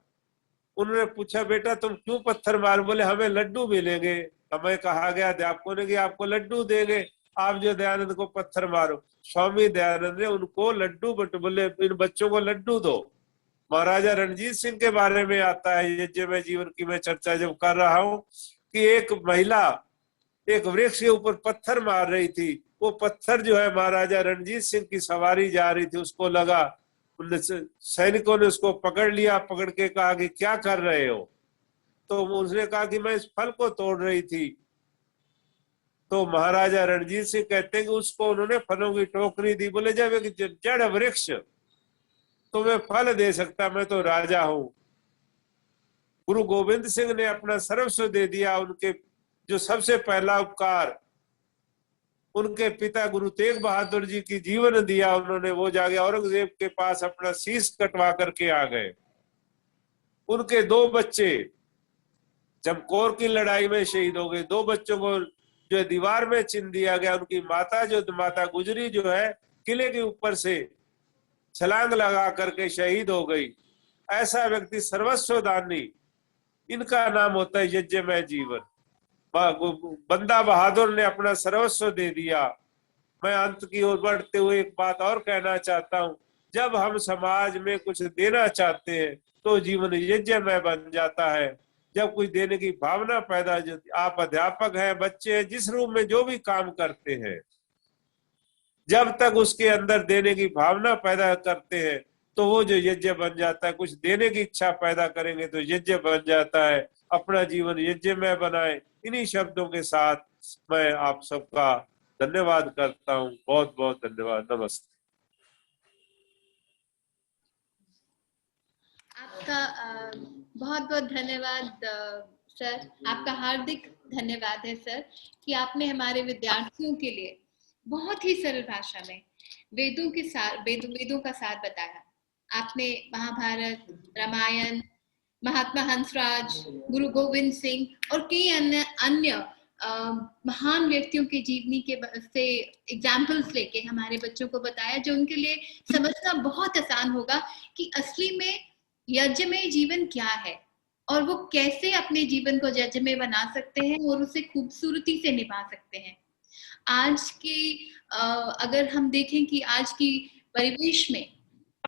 उन्होंने पूछा, बेटा तुम क्यों पत्थर मारो? बोले, हमें लड्डू मिलेंगे, हमें कहा गया अध्यापकों ने कि आपको लड्डू देंगे, आप जो दयानंद को पत्थर मारो। स्वामी दयानंद ने उनको लड्डू बोले, इन बच्चों को लड्डू दो। महाराजा रणजीत सिंह के बारे में आता है यज्ञमय जीवन की मैं चर्चा जब कर रहा हूँ कि एक महिला एक वृक्ष के ऊपर पत्थर मार रही थी। वो पत्थर जो है महाराजा रणजीत सिंह की सवारी जा रही थी, उसको लगा। सैनिकों ने उसको पकड़ लिया, पकड़ के कहा कि क्या कर रहे हो? तो उसने कहा कि मैं इस फल को तोड़ रही थी। तो महाराजा रणजीत सिंह कहते हैं कि उसको उन्होंने फलों की टोकरी दी। बोले, जब एक जड़ वृक्ष तुम्हें फल दे सकता, मैं तो राजा हूं। गुरु गोविंद सिंह ने अपना सर्वस्व दे दिया। उनके जो सबसे पहला उपकार उनके पिता गुरु तेग बहादुर जी की जीवन दिया उन्होंने, वो जाके औरंगजेब के पास अपना शीश कटवा करके आ गए। उनके 2 बच्चे चमकौर की लड़ाई में शहीद हो गए। 2 बच्चों को जो दीवार में चिन्ह दिया गया। उनकी माता जो माता गुजरी जो है किले के ऊपर से छलांग लगा करके शहीद हो गई। ऐसा व्यक्ति सर्वस्व दानी, इनका नाम होता है यज्ञमय जीवन। बंदा बहादुर ने अपना सर्वस्व दे दिया। मैं अंत की ओर बढ़ते हुए एक बात और कहना चाहता हूं जब हम समाज में कुछ देना चाहते हैं तो जीवन यज्ञमय बन जाता है। जब कुछ देने की भावना पैदा हो जाती, आप अध्यापक हैं, बच्चे हैं, जिस रूप में जो भी काम करते हैं, जब तक उसके अंदर देने की भावना पैदा करते हैं तो वो जो यज्ञ बन जाता है। कुछ देने की इच्छा पैदा करेंगे तो यज्ञ बन जाता है। अपना जीवन यज्ञमय बनाए। इन्हीं शब्दों के साथ मैं आप सबका धन्यवाद करता हूँ। बहुत बहुत धन्यवाद। नमस्ते। आपका बहुत बहुत धन्यवाद सर। आपका हार्दिक धन्यवाद है सर कि आपने हमारे विद्यार्थियों के लिए बहुत ही सरल भाषा में वेदों का सार बताया। आपने महाभारत, रामायण, महात्मा हंसराज, गुरु गोविंद सिंह और कई अन्य महान व्यक्तियों के जीवनी के से एग्जाम्पल्स लेके हमारे बच्चों को बताया, जो उनके लिए समझना बहुत आसान होगा कि असली में यज्ञमय जीवन क्या है और वो कैसे अपने जीवन को यज्ञमय बना सकते हैं और उसे खूबसूरती से निभा सकते हैं। आज के अगर हम देखें कि आज की परिवेश में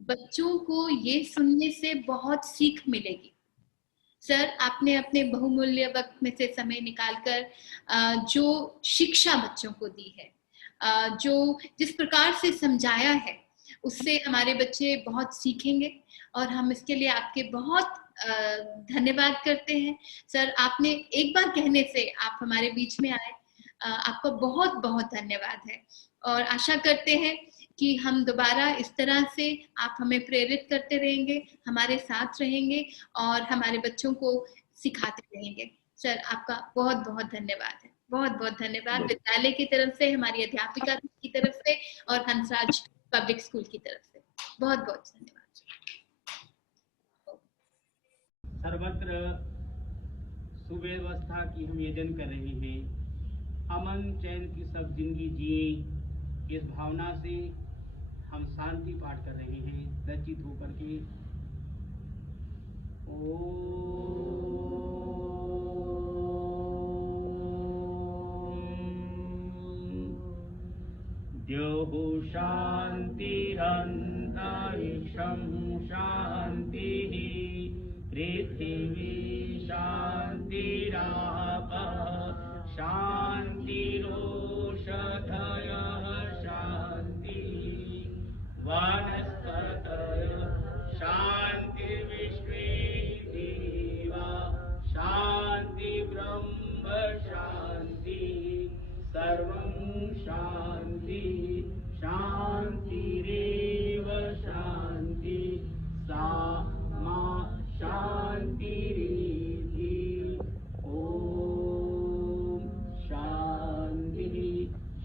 बच्चों को ये सुनने से बहुत सीख मिलेगी। सर, आपने अपने बहुमूल्य वक्त में से समय निकालकर जो शिक्षा बच्चों को दी है, जो जिस प्रकार से समझाया है, उससे हमारे बच्चे बहुत सीखेंगे और हम इसके लिए आपके बहुत धन्यवाद करते हैं। सर, आपने एक बार कहने से आप हमारे बीच में आए, आपका बहुत बहुत धन्यवाद है और आशा करते हैं कि हम दोबारा इस तरह से आप हमें प्रेरित करते रहेंगे, हमारे साथ रहेंगे और हमारे बच्चों को सिखाते रहेंगे। सर, आपका बहुत बहुत धन्यवाद है। बहुत बहुत धन्यवाद विद्यालय की तरफ से, हमारी अध्यापिका की तरफ से और हंसराज पब्लिक स्कूल की तरफ से। बहुत बहुत धन्यवाद। सर्वत्र सुव्यवस्था की हम यजन कर रहे हैं, अमन चैन की सब जिंदगी जिए, इस भावना से हम शांति पाठ कर रहे हैं लज्जित होकर के। द्यौः शान्तिरन्तरिक्षं शान्तिः, पृथिवी शान्तिरापः शान्तिरोषधयः शान्तिः, वनस्पतयः शान्तिर्विश्वे देवा शान्ति ब्रह्म शान्ति, सर्वं शान्ति शान्तिरेव शान्ति, सा मा शान्तिरिति। ओम शान्ति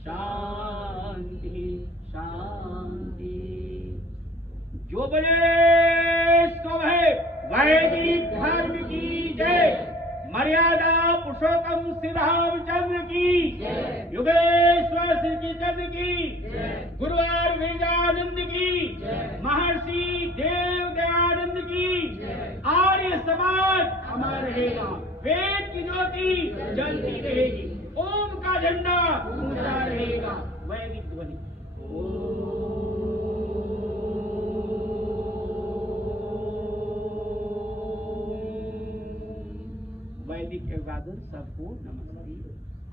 शान्ति शान्ति। जो बोले सो है। वैदिक धर्म की जय। मर्यादा पुरुषोत्तम श्री रामचंद्र की, युगेश्वर श्री चंद्र की, गुरुवार वेदानंद की, महर्षि देव दयानंद की। आर्य समाज अमर रहेगा, वेद की ज्योति जलती रहेगी, ओम का झंडा ऊंचा रहेगा। वैदिक ध्वनि। वैदिक अभिवादन सबको नमस्ते।